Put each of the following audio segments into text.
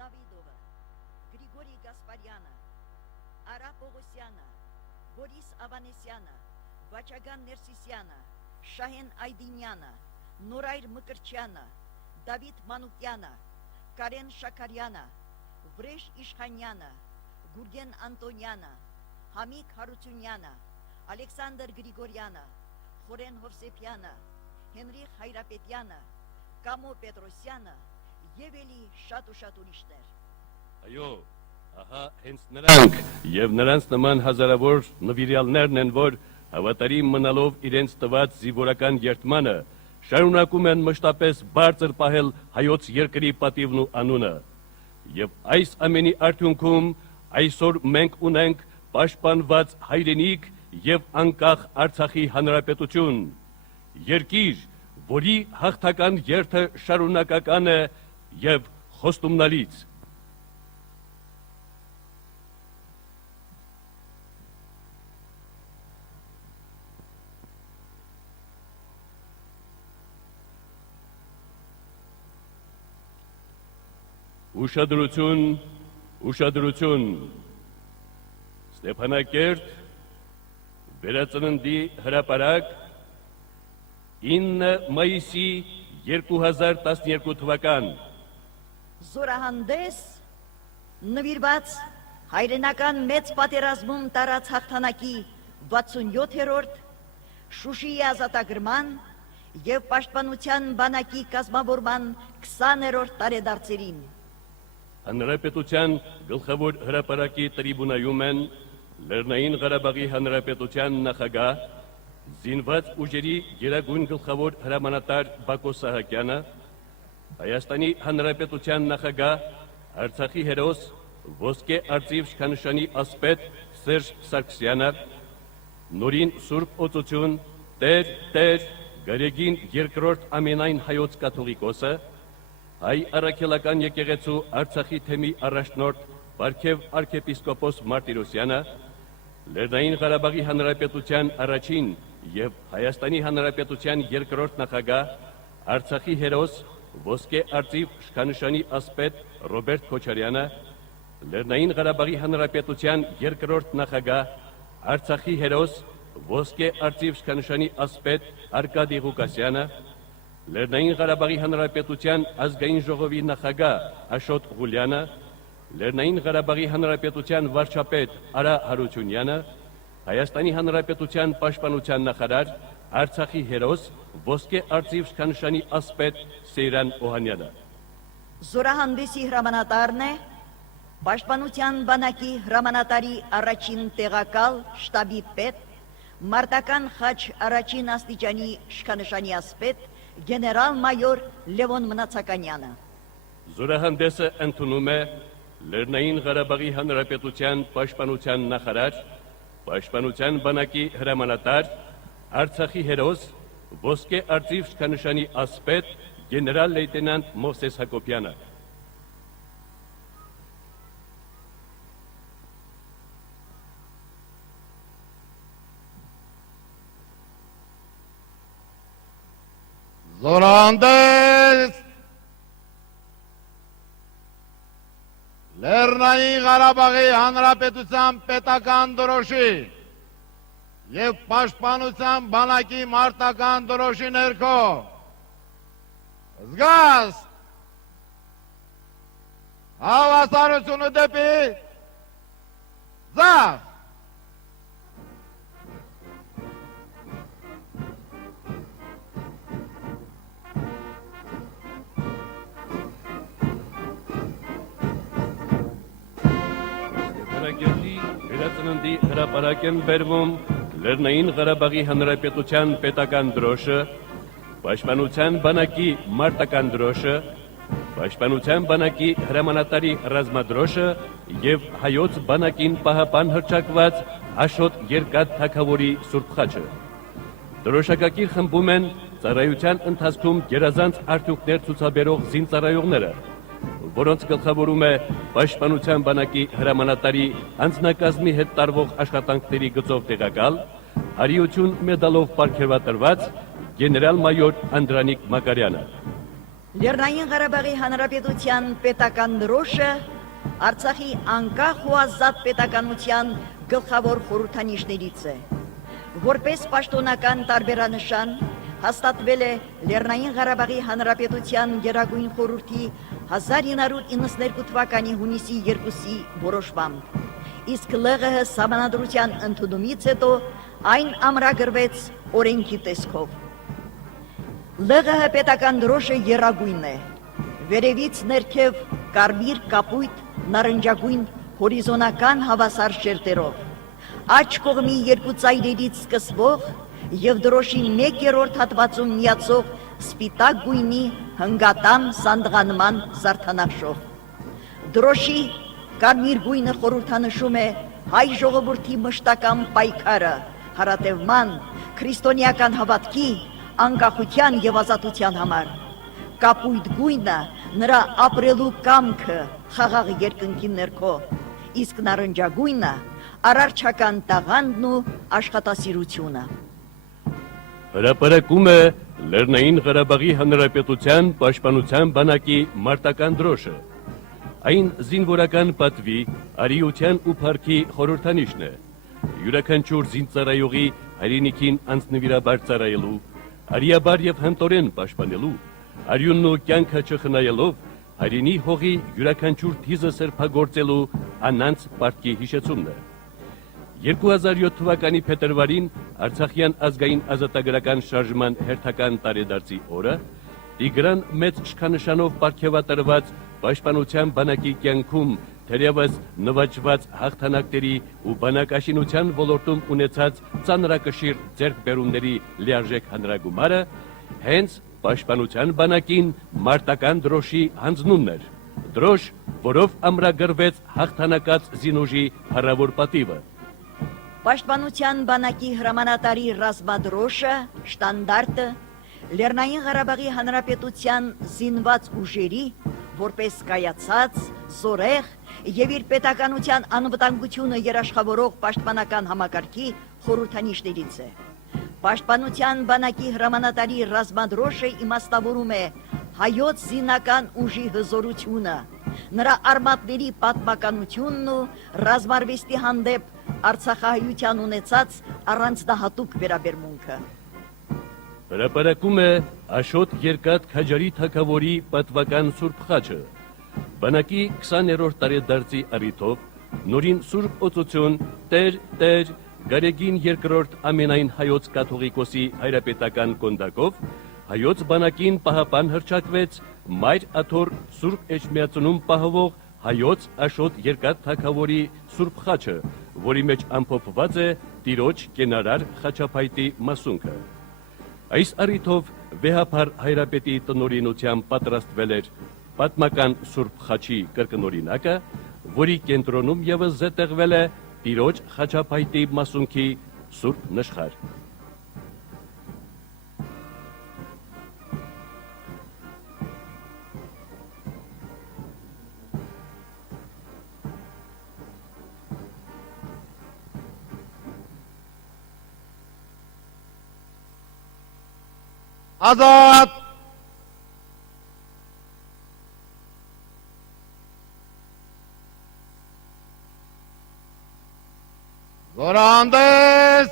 Դավիդովը, Գրիգորի Գասպարյանը, Արա Պողոսյանը, Բորիս Ավանեսյանը, Վաչագան Ներսիսյանը, Շահեն Այդինյանը, Նորայր Մկրչյանը, Դավիթ Մանուկյանը, Կարեն Շաքարյանը, Վրեժ Իշխանյանը, Գուրգեն Անտոնյանը, Համիկ Հարությունյանը, Ալեքսանդր Գրիգորյանը, Խորեն Հովսեփյանը, Հենրիխ Հայրապետյանը, Կամո Պետրոսյանը եւ էլի շատ ու շատ ուրիշներ։ Այո, ահա հենց նրանք եւ նրանց նման հազարավոր նվիրյալներն են, որ հավատարիմ մնալով իրենց տված զինվորական երդմանը շարունակում են մշտապես բարձր պահել հայոց երկրի պատիվն ու անունը։ Եվ այս ամենի արդյունքում այսօր մենք ունենք պաշտպանված հայրենիք եւ անկախ Արցախի հանրապետություն, երկիր, որի հաղթական երթը շարունակական է եւ խոստումնալից։ Ուշադրություն, ուշադրություն, Ստեփանակերտ, Վերածննդի հրապարակ, 9 մայիսի 2012 թվական։ Զորահանդես նվիրված հայրենական մեծ պատերազմում տարած հաղթանակի 67-րդ Շուշիի ազատագրման եւ պաշտպանության բանակի կազմավորման 20-րդ տարեդարձերին։ Հանրապետության գլխավոր հրապարակի տրիբունայում են Լեռնային Ղարաբաղի Հանրապետության նախագահ, զինված ուժերի գերագույն գլխավոր հրամանատար Բակո Սահակյանը, Հայաստանի Հանրապետության նախագահ, Արցախի հերոս, ոսկե արծիվ շքանշանի ասպետ Սերժ Սարգսյանը, նորին Սուրբ Օծություն, Տեր, Գարեգին երկրորդ ամենայն հայոց կաթողիկոսը, Հայ առաքելական եկեղեցու Արցախի թեմի առաջնորդ Պարքև arczepiskopos Մարտիրոսյանը, Լեռնային Ղարաբաղի Հանրապետության առաջին եւ Հայաստանի Հանրապետության երկրորդ նախագահ, Արցախի հերոս, ոսկե արծիվ շքանշանի ասպետ Ռոբերտ Քոչարյանը, Լեռնային Ղարաբաղի Հանրապետության երկրորդ նախագահ, Արցախի հերոս, ոսկե արծիվ շքանշանի ասպետ Արկադի Ղուկասյանը, Լեռնային Ղարաբաղի Հանրապետության ազգային ժողովի նախագահ Աշոտ Ղուլյանը, Լեռնային Ղարաբաղի Հանրապետության վարչապետ Արա Հարությունյանը, Հայաստանի Հանրապետության պաշտպանության նախարար, Արցախի հերոս, ոսկե արծիվ շքանշանի ասպետ Սեյրան Օհանյանը։ Զորահանդեսի հրամանատարն է պաշտպանության բանակի հրամանատարի առաջին տեղակալ շտաբի պետ, մարտական խաչ առաջին աստիճանի շքանշանի ասպետ գեներալ-մայոր Լևոն Մնացականյանը։ Զորահանդեսը ընդունում է Լեռնային Ղարաբաղի Հանրապետության պաշտպանության նախարար, պաշտպանության բանակի հրամանատար, Արցախի հերոս, ոսկե արծիվ շքանշանի ասպետ գեներալ լեյտենանտ Մովսես Հակոբյանը։ Զորահանդես Լեռնային Ղարաբաղի Հանրապետության պետական դրոշի եւ պաշտպանության բանակի մարտական դրոշի ներքո զգաստ հավասարությունը դեպի ձախ Վերածննդի հրապարակ են բերվում Լեռնային Ղարաբաղի Հանրապետության պետական դրոշը, պաշտպանության բանակի մարտական դրոշը, պաշտպանության բանակի հրամանատարի ռազմադրոշը եւ հայոց բանակին պահապան հռչակված Աշոտ Երկաթ թագավորի սուրբ խաչը։ Դրոշակակիր խմբում են ծառայության ընթացքում գերազանց արդյունքներ ցուցաբերող զինծառայողները, որոնց գլխավորում է պաշտպանության բանակի հրամանատարի անձնակազմի հետ տարվող աշխատանքների գծով տեղակալ, հարիություն մեդալով պարգևատրված գեներալ-մայոր Անդրանիկ Մակարյանը։ Լեռնային Ղարաբաղի Հանրապետության պետական դրոշը Արցախի անկախ ու ազատ պետականության գլխավոր խորհրդանիշներից է։ Որպես պաշտոնական տարբերանշան հաստատվել է Լեռնային Ղարաբաղի Հանրապետության Գերագույն խորհրդի 1992 թվականի հունիսի 2-ի որոշմամբ։ Իսկ ԼՂՀ սահմանադրության ընդունումից հետո այն ամրագրվեց օրենքի տեսքով։ ԼՂՀ պետական դրոշը եռագույն է, վերևից ներքև կարմիր, կապույտ, նարնջագույն հորիզոնական հավասար շերտերով, աջ կողմի երկու ծայրերից սկսվող և դրոշի 1/3 հատվածում միացող սպիտակ գույնի հնգատամ սանդղանման զարդանախշով։ Դրոշի կարմիր գույնը խորհրդանշում է հայ ժողովրդի մշտական պայքարը հարատևման, քրիստոնեական հավատքի, անկախության և ազատության համար։ Կապույտ գույնը նրա ապրելու կամքը խաղաղ երկնքի ներքո, իսկ նարնջագույնը արարչական տաղանդն ու աշխատասիրությունը։ Հրապարակում է Լեռնային Ղարաբաղի Հանրապետության պաշտպանության բանակի մարտական դրոշը։ Այն զինվորական պատվի, արիության ու փառքի խորհրդանիշն է։ Յուրաքանչյուր զինծառայողի հայրենիքին անձնվիրաբար ծառայելու, արիաբար և հմտորեն պաշտպանելու, արյունն ու կյանքը չխնայելով, հայրենի հողի յուրաքանչյուր թիզը սրբագործելու անանց պարտքի հիշեցումն է։ 2007 թվականի փետրվարին Արցախյան ազգային ազատագրական շարժման հերթական տարեդարձի օրը Տիգրան մեծ շքանշանով պարգևատրված պաշտպանության բանակի կյանքում թերևս նվաճված հաղթանակների ու բանակաշինության ոլորտում ունեցած ծանրակշիռ ձեռքբերումների լիարժեք հանրագումարը հենց պաշտպանության բանակին մարտական դրոշի հանձնումն էր, դրոշ, որով ամրագրվեց հաղթանակած զինուժի փառավոր պատիվը։ Պաշտպանության բանակի հրամանատարի ռազմադրոշը, շտանդարտը, Լեռնային Ղարաբաղի Հանրապետության զինված ուժերի, որպես կայացած, զորեղ և իր պետականության անվտանգությունը երաշխավորող պաշտպանական համակարգի խորհրդանիշներից է։ Պաշտպանության բանակի հրամանատարի ռազմադրոշը իմաստավորում է հայոց զինական ուժի հզորությունը, նրա արմատների պատմականությունն ու ռազմարվեստի հանդեպ արցախահայության ունեցած առանձնահատուկ վերաբերմունքը։ Հրապարակում է Աշոտ Երկաթ Քաջարի թագավորի պատվական Սուրբ խաչը։ Բանակի 20-րդ տարեդարձի առիթով նորին Սուրբ օծություն Տեր Գարեգին II ամենայն հայոց կաթողիկոսի հայրապետական կոնդակով հայոց բանակին պահապան հռչակվեց Մայր Աթոր Սուրբ Էջմիածնում պահվող հայոց Աշոտ Երկաթ թագավորի Սուրբ խաչը, որի մեջ ամփոփված է տիրոջ կենարար խաչափայտի մասունքը։ Այս առիթով վեհափառ հայրապետի տնօրինությամբ պատրաստվել էր պատմական Սուրբ խաչի կրկնօրինակը, որի կենտրոնում ևս զետեղվել է տիրոջ խաչափայտի մասունքի Սուրբ նշխար։ Ազատ! Զորահանդես!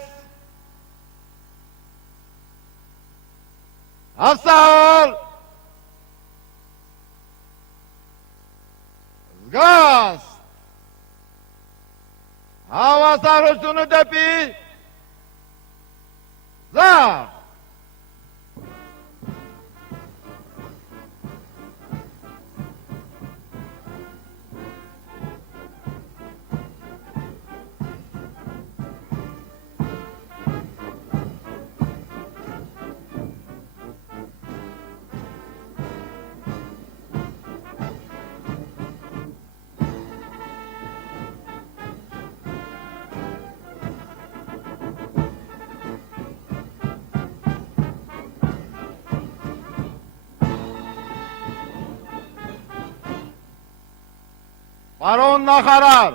Հավսալ! Զգաստ! Հավասարությունը դեպի զավ! Պարոն նախարար,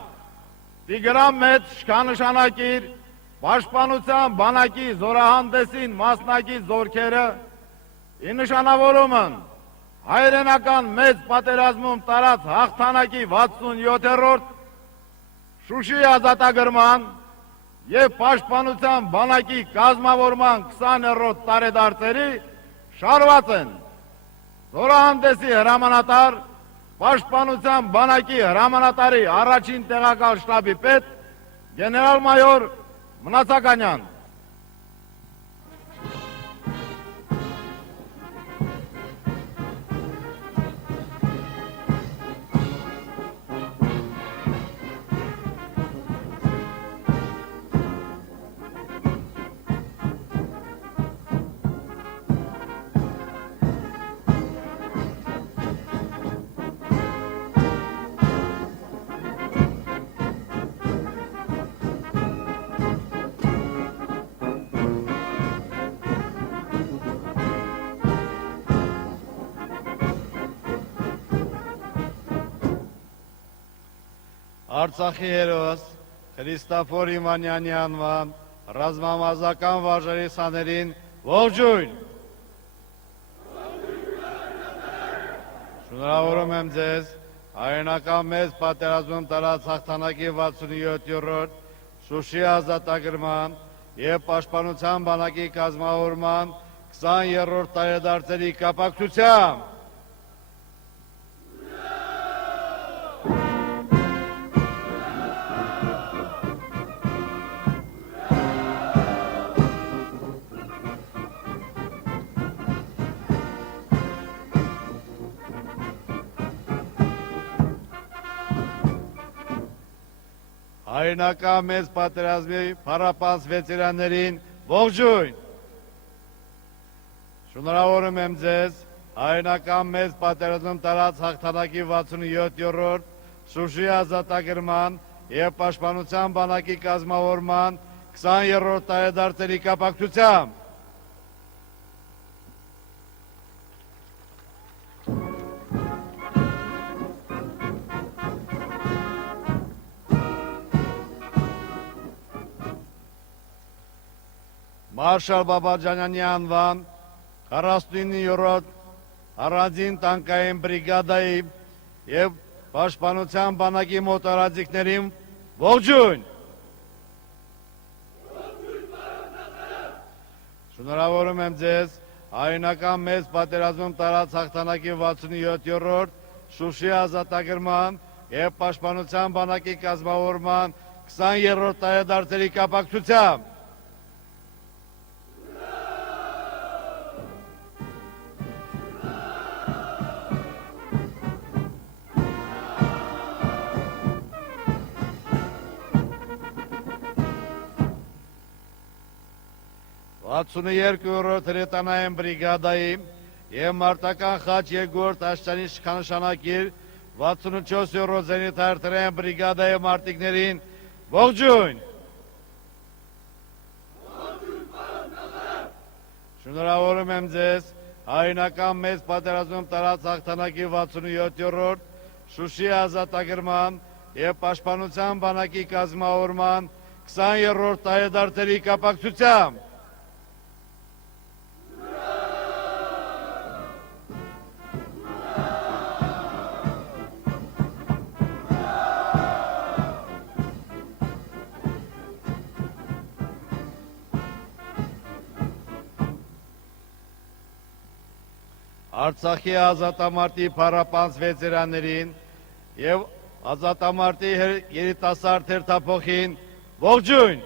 Տիգրան մեծ շքանշանակիր պաշտպանության բանակի զորահանդեսին մասնակից զորքերը ի նշանավորում են հայրենական մեծ պատերազմում տարած հաղթանակի 67-րդ Շուշի ազատագրման եւ պաշտպանության բանակի կազմավորման 20-րդ տարեդարձերի շարված են զորահանդեսի հրամանատար, պաշտպանության բանակի հրամանատարի առաջին տեղակալ շտաբի պետ գեներալ-մայոր Մնացականյան։ Արցախի հերոս Քրիստոֆոր Իմանյանի անվան ռազմամազական վարժարիսաներին ողջույն։ Շնորհավորում եմ ձեզ հայրենական մեծ պատերազմում տարած հաղթանակի 67-րդ Շուշի ազատագրման եւ պաշտպանության բանակի կազմավորման 20-րդ տարեդարձերի կապակցությամբ հայրենական մեծ պատերազմի փառապանս վետերաններին ողջույն։ Շնորհավորում եմ ձեզ հայրենական մեծ պատերազմում տարած հաղթանակի 67-րդ Շուշի ազատագրման եւ պաշտպանության բանակի կազմավորման 20-րդ տարեդարձերի կապակցությամբ Մարշալ Բաբաջանյանի անվան 49-րդ առանձին տանկային բրիգադայի եւ պաշտպանության բանակի մոտորաձիգներին ողջույն։ Շնորհավորում եմ ձեզ հայրենական մեծ պատերազմում տարած հաղթանակի 67-րդ Շուշի ազատագրման եւ պաշտպանության բանակի կազմավորման 20-րդ տարեդարձերի կապակցությամբ Երկրորդ հրետանային բրիգադայի եւ մարտական խաչ երկրորդ աշտանի իշխանշանակիր 64-րդ զենիթահրթիռային բրիգադայի մարտիկներին ողջույն։ Շնորհավորում եմ ձեզ հայրենական մեծ պատերազմում տարած հաղթանակի 67-րդ Շուշի ազատագրման եւ պաշտպանության բանակի կազմավորման 20-րդ տարեդարձերի կապակցությամբ Արցախի ազատամարտի փառապանս վետերաններին եւ ազատամարտի երիտասարդ հերթափոխին ողջույն։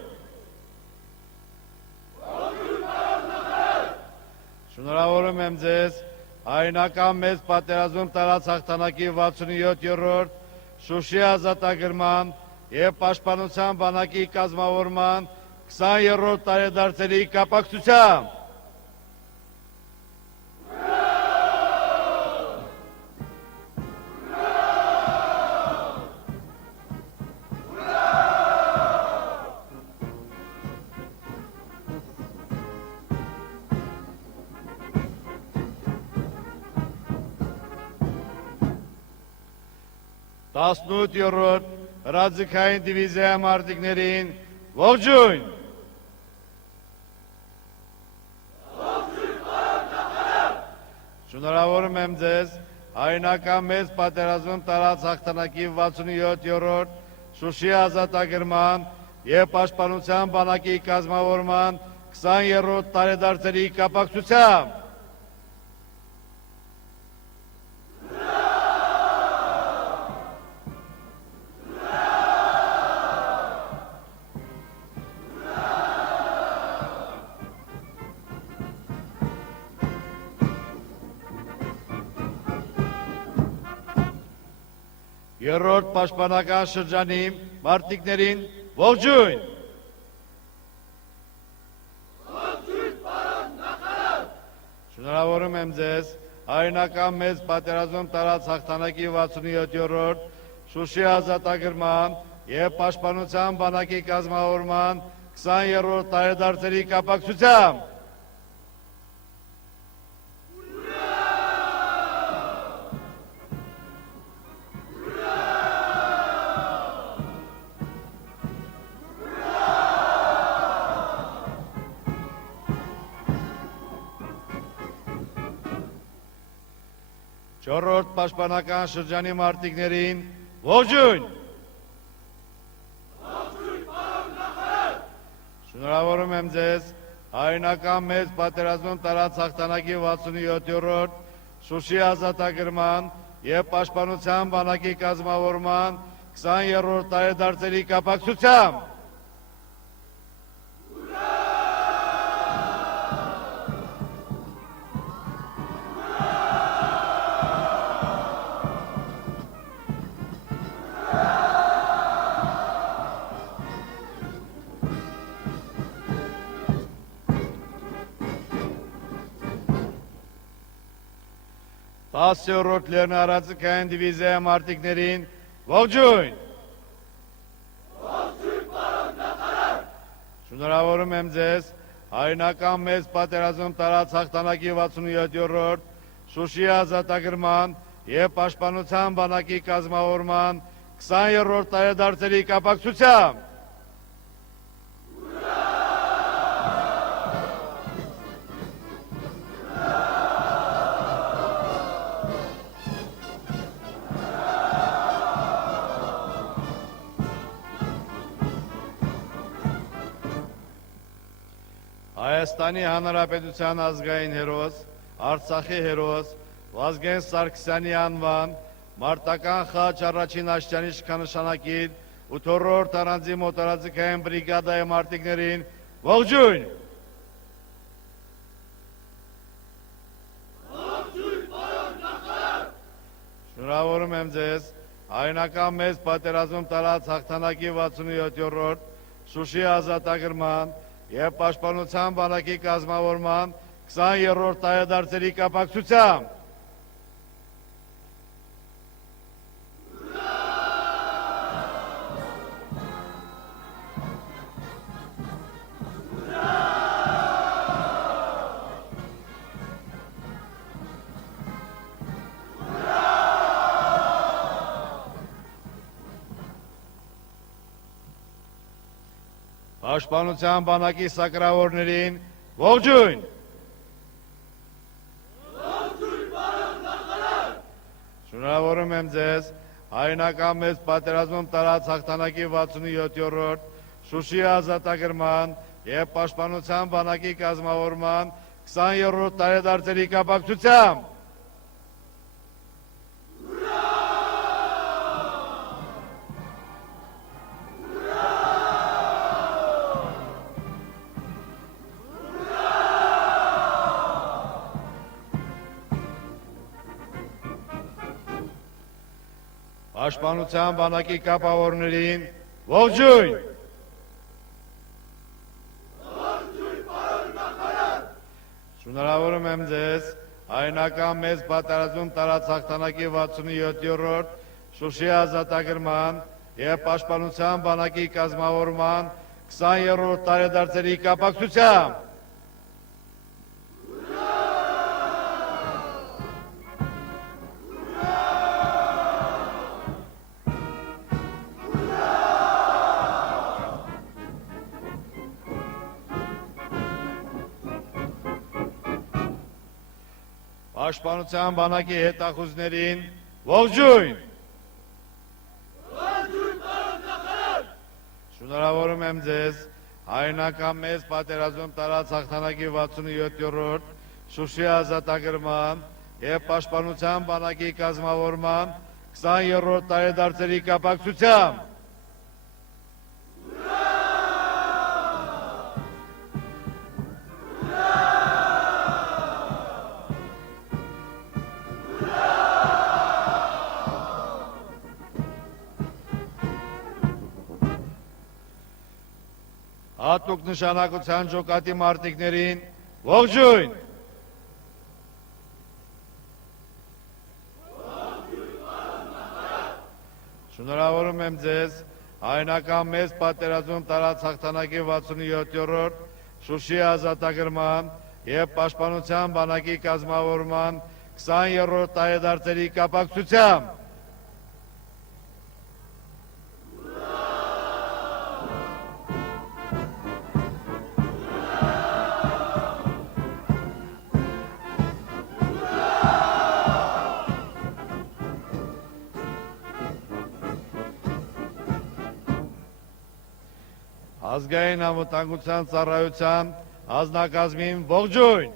Շնորհավորում եմ ձեզ հայրենական մեծ պատերազմում տարած հաղթանակի 67-րդ Շուշի ազատագրման եւ պաշտպանության բանակի կազմավորման 20-րդ տարեդարձերի կապակցությամբ Տասնութ-յորրորդ հրաձգային դիվիզիայի մարտիկներին ողջույն։ Շնորհավորում եմ ձեզ հայնական մեծ պատերազմում տարած հաղթանակի 67-րդ Շուշի ազատագրման եւ պաշտպանության բանակի կազմավորման 20-րդ տարեդարձերի կապակցությամբ Երրորդ պաշտպանական շրջանի մարտիկներին ողջույն։ Շնորհավորում եմ ձեզ հայնական մեծ պատերազմում տարած հաղթանակի 67-րդ Շուշի ազատագրման եւ պաշտպանության բանակի կազմավորման 20-րդ տարեդարձերի կապակցությամբ Չորրորդ պաշտպանական շրջանի մարտիկներին ողջույն։ Շնորհավորում եմ ձեզ հայնական մեծ պատերազմում տարած հաղթանակի 67-րդ Շուշի ազատագրման եւ պաշտպանության բանակի կազմավորման 20-րդ տարեդարձերի կապակցությամբ Տասյորոտ լեռնարածքային դիվիզիայի մարտիկներին ողջույն։ Շնորհավորում եմ ձեզ հայնական մեծ պատերազմում տարած հաղթանակի 67-րդ Շուշի ազատագրման եւ պաշտպանության բանակի կազմավորման 20-րդ տարեդարձերի կապակցությամբ Հայաստանի Հանրապետության ազգային հերոս, Արցախի հերոս, Վազգեն Սարգսյանի անվան, մարտական խաչ առաջին աշճանի շքանշանակիր 8-րդ առանձին մոտորաձգային բրիգադայի մարտիկներին ողջույն։ Շնորհավորում եմ ձեզ հայնական մեծ պատերազմում տարած հաղթանակի 67-րդ Շուշի ազատագրման եւ պաշտպանության բանակի կազմավորման 20-րդ տարեդարձերի կապակցությամբ Պաշտպանության բանակի սակրավորներին ողջույն։ Շնորհավորում եմ ձեզ հայնական մեծ պատերազմում տարած հաղթանակի 67-րդ Շուշի ազատագրման եւ պաշտպանության բանակի կազմավորման 20-րդ տարեդարձերի կապակցությամբ Պաշտպանության բանակի կապավորներին ողջույն։ Շնորհավորում եմ ձեզ հայնական մեծ պատերազմում տարած հաղթանակի 67-րդ Շուշի ազատագրման եւ պաշտպանության բանակի կազմավորման 20-րդ տարեդարձերի կապակցությամբ Պաշտպանության բանակի հետախուզներին ողջույն։ Շնորհավորում եմ ձեզ հայրենական մեծ պատերազմում տարած հաղթանակի 67-րդ Շուշի ազատագրման եւ պաշտպանության բանակի կազմավորման 20-րդ տարեդարձերի կապակցությամբ հատուկ նշանակության ջոկատի մարտիկներին ողջույն։ Շնորհավորում եմ ձեզ հայրենական մեծ պատերազմում տարած հաղթանակի 67-րդ Շուշի ազատագրման եւ պաշտպանության բանակի կազմավորման 20-րդ տարեդարձերի կապակցությամբ ազգային անվտանգության ծառայության անձնակազմին ողջույն։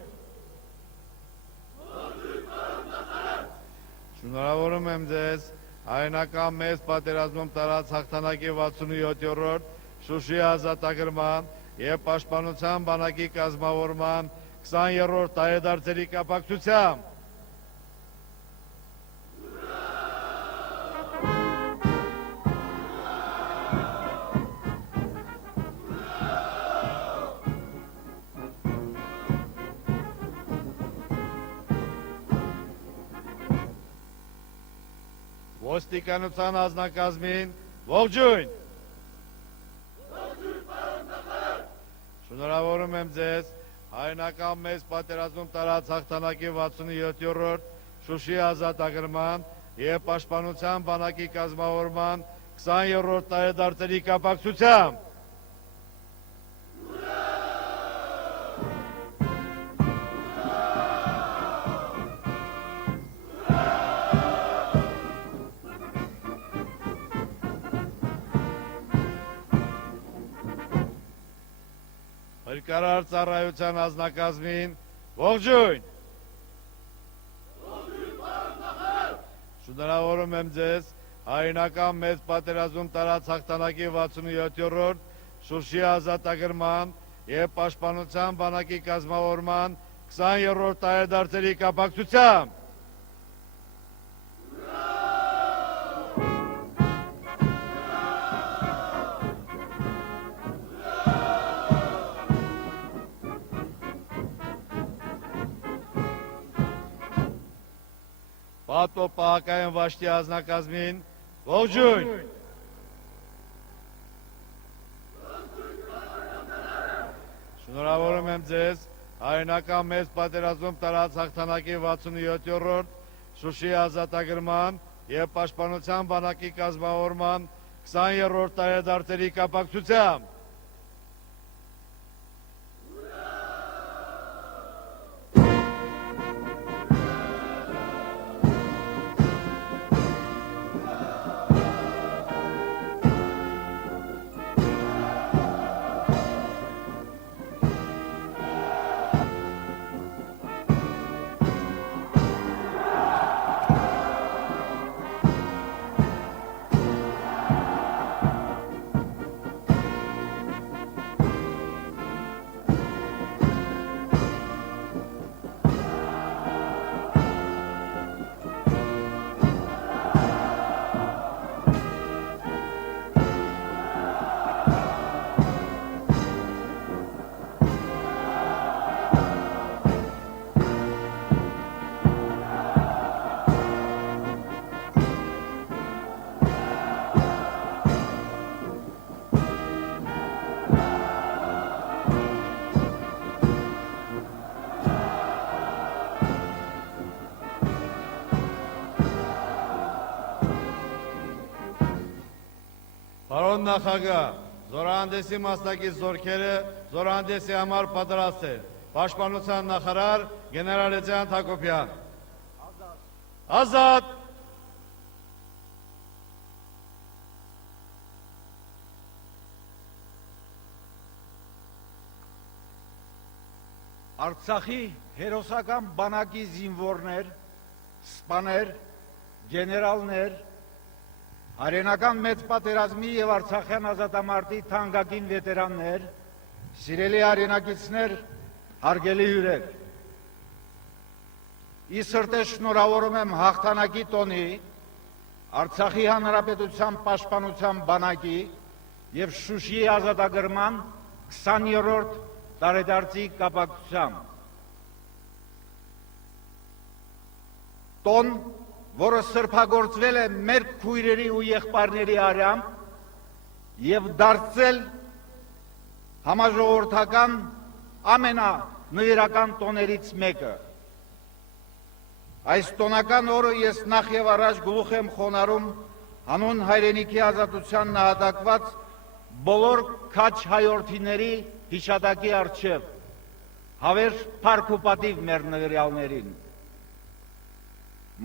Շնորհավորում եմ ձեզ հայրենական մեծ պատերազմում տարած հաղթանակի 67-րդ Շուշի ազատագրման եւ պաշտպանության բանակի կազմավորման 20-րդ տարեդարձերի կապակցությամբ ոստիկանության անձնակազմին ողջույն։ Շնորհավորում եմ ձեզ հայրենական մեծ պատերազմում տարած հաղթանակի 67-րդ Շուշի ազատագրման եւ պաշտպանության բանակի կազմավորման 20-րդ տարեդարձերի կապակցությամբ Հրկարար ծառայության անձնակազմին ողջույն։ Շնորհավորում եմ ձեզ հայրենական մեծ պատերազմում տարած հաղթանակի 67-րդ Շուշի ազատագրման եւ պաշտպանության բանակի կազմավորման 20-րդ տարեդարձերի կապակցությամբ Պատո պահակային վաշտի անձնակազմին ողջույն։ Շնորհավորում եմ ձեզ հայրենական մեծ պատերազմում տարած հաղթանակի 67-րդ Շուշի ազատագրման եւ պաշտպանության բանակի կազմավորման 20-րդ տարեդարձերի կապակցությամբ Պարոն նախագահ, զորահանդեսի մասնակից զորքերը զորահանդեսի համար պատրաստ է։ Պաշտպանության նախարար գեներալ լեյտենանտ Հակոբյան։ Ազատ Արցախի հերոսական բանակի զինվորներ, սպաներ, գեներալներ, հայրենական մեծ պատերազմի եւ Արցախյան ազատամարտի թանկագին վետերաններ, սիրելի հայրենակիցներ, հարգելի հյուրեր։ Ի սրտե շնորհավորում եմ հաղթանակի տոնի, Արցախի հանրապետության պաշտպանության բանակի եւ Շուշիի ազատագրման 20-րդ տարեդարձի կապակցությամբ։ Տոն, որը սրբագործվել է մեր քույրերի ու եղբայրների արյամբ եւ դարձել համաժողովրդական ամենանվիրական տոներից մեկը։ Այս տոնական օրը ես նախ եւ առաջ գլուխ եմ խոնարհում հանուն հայրենիքի ազատության նահատակված բոլոր քաչ հայորդիների հիշատակի առջև, հավերժ փառք ու պատիվ մեր նվիրյալներին։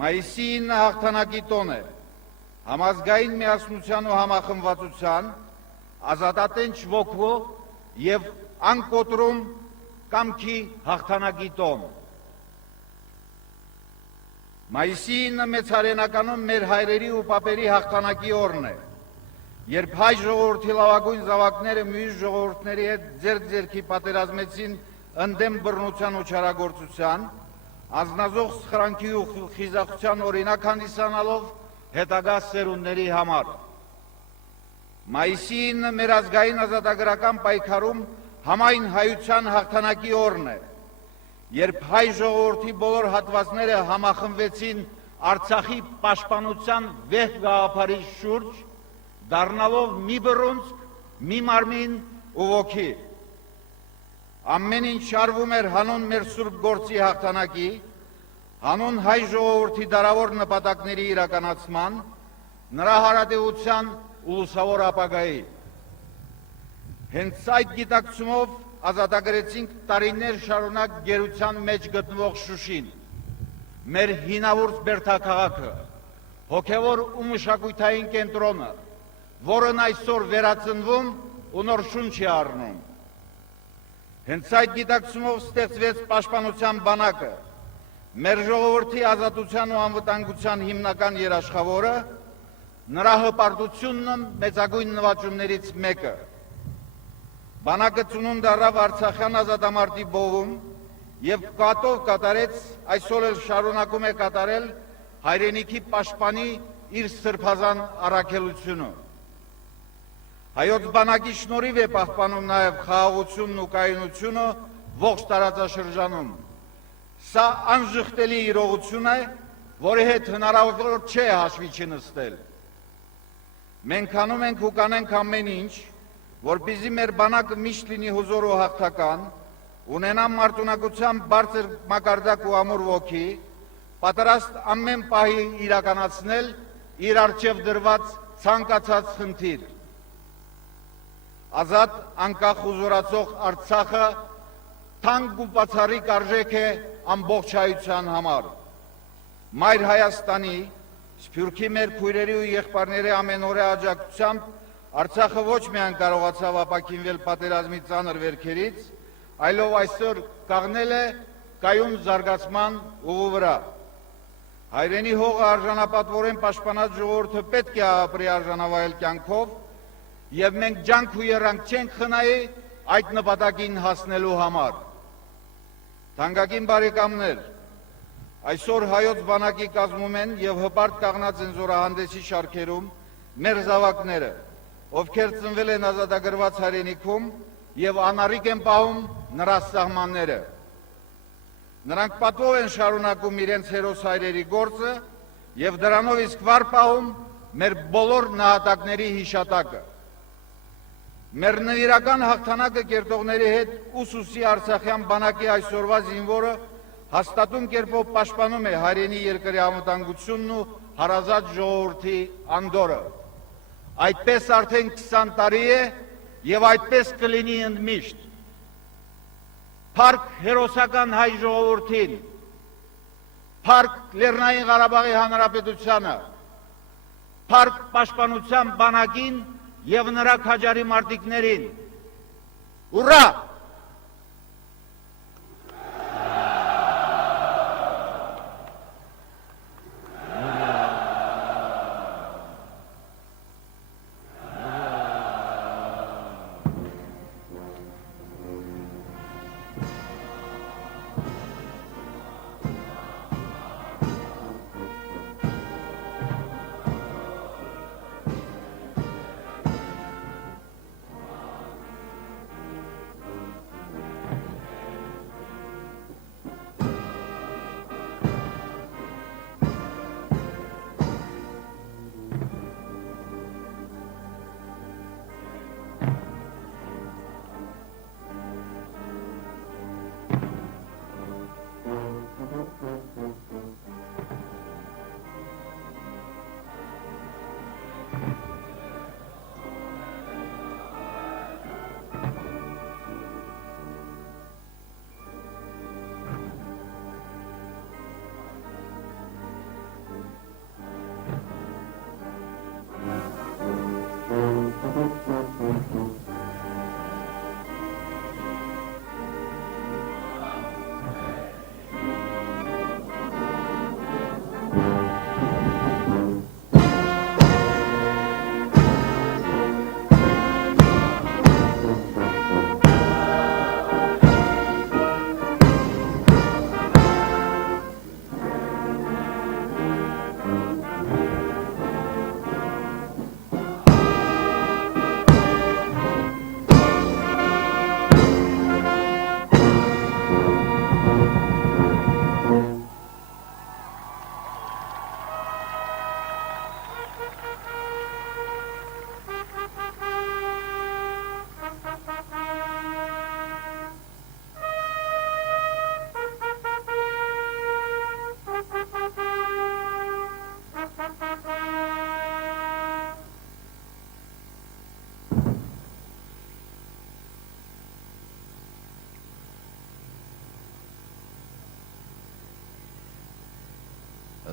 Մայիսի 9 հաղթանակի տոն է, համազգային միասնության ու համախմբվածության, ազատատենչ ոգու եւ անկոտրում կամքի հաղթանակի տոն։ Մայիսի 9 մեծ հայրենականում մեր հայրերի ու պապերի հաղթանակի օրն է, երբ հայ ժողովրդի լավագույն զավակները մյուս ժողովուրդների հետ ձեռք-ձեռքի պատերազմեցին ընդդեմ բռնության ու չարագործության, անձնազոհ սխրանքի ու խիզախության օրինակ հանդիսանալով հետագա սերունդների համար։ Մայիսի 9 մեր ազգային ազատագրական պայքարում համայն հայության հաղթանակի օրն է, երբ հայ ժողովրդի բոլոր հատվածները համախմբվեցին Արցախի պաշտպանության վեհ գաղափարի շուրջ, դառնալով մի բռունցք, մի մարմին ու ոգի։ Ամեն ինչ շարվում էր հանուն մեր սուրբ գործի հաղթանակի, հանուն հայ ժողովրդի դարավոր նպատակների իրականացման, նրա հարատեության ու լուսավոր ապագայի։ Հենց այդ գիտակցումով ազատագրեցինք տարիներ շարունակ գերության մեջ գտնվող Շուշին, մեր հինավուրց բերդաքաղաքը, հոգևոր ու մշակութային կենտրոնը, որն այսօր վերածնվում ու նոր շունչ է առնում։ Հենց այդ գիտակցումով ստեղծվեց պաշտպանության բանակը, մեր ժողովրդի ազատության ու անվտանգության հիմնական երաշխավորը, նրա հպարտությունն մեծագույն նվաճումներից մեկը։ Բանակը ծնունդ առավ Արցախյան ազատամարտի բովում եւ կատով կատարեց, այսօր էլ շարունակում է կատարել հայրենիքի պաշտպանի իր սրբազան առաքելությունը։ Հայոց բանակի շնորհիվ է պահպանում նաև խաղաղությունն ու կայունությունը ողջ տարածաշրջանում։ Սա անժխտելի իրողություն է, որի հետ հնարավոր չէ հաշվի չնստել։ Մենք անում ենք ու կանենք ամեն ինչ, որպեսզի մեր բանակը միշտ լինի հզոր ու հաղթական, ունենա մարտունակության բարձր մակարդակ ու ամուր ոգի, պատրաստ ամեն պահի իրականացնել իր առջև դրված ցանկացած խնդիր։ Ազատ անկախ ու զորացող Արցախը թանկ ու բացառիկ արժեք է ամբողջ հայության համար։ Մայր Հայաստանի, Սփյուռքի մեր քույրերի ու եղբայրների ամենօրյա աջակցությամբ Արցախը ոչ միայն կարողացավ ապաքինվել պատերազմի ծանր վերքերից, այլև այսօր կանգնել է կայուն զարգացման ուղու վրա։ Հայրենի հողը արժանապատվորեն պաշտպանած ժողովուրդը պետք է ապրի արժանավայել կյանքով, եւ մենք ջանք ու եռանք չենք խնայի այդ նպատակին հասնելու համար։ Թանկագին բարեկամներ, այսօր հայոց բանակի կազմում են եւ հպարտ կանգնած են զորահանդեսի շարքերում մեր զավակները, ովքեր ծնվել են ազատագրված հայրենիքում եւ անառիկ են պահում նրա սահմանները։ Նրանք պատվով են շարունակում իրենց հերոս հայրերի գործը եւ դրանով իսկ վար պահում մեր բոլոր նահատակների հիշատակը։ Մեր նվիրական հաղթանակը կերտողների հետ ուսուսի Արցախյան բանակի այսօրվա զինվորը հաստատուն կերպով պաշտպանում է հայրենի երկրի անվտանգությունն ու հարազատ ժողովրդի անդորը։ Այդպես արդեն 20 տարի է եւ այդպես կլինի ընդմիշտ։ Փառք հերոսական հայ ժողովրդին, Փառք Լեռնային Ղարաբաղի Հանրապետությանը, փառք Պաշտպանության բանակին եւ նրա քաջարի մարտիկներին։ Ուռա!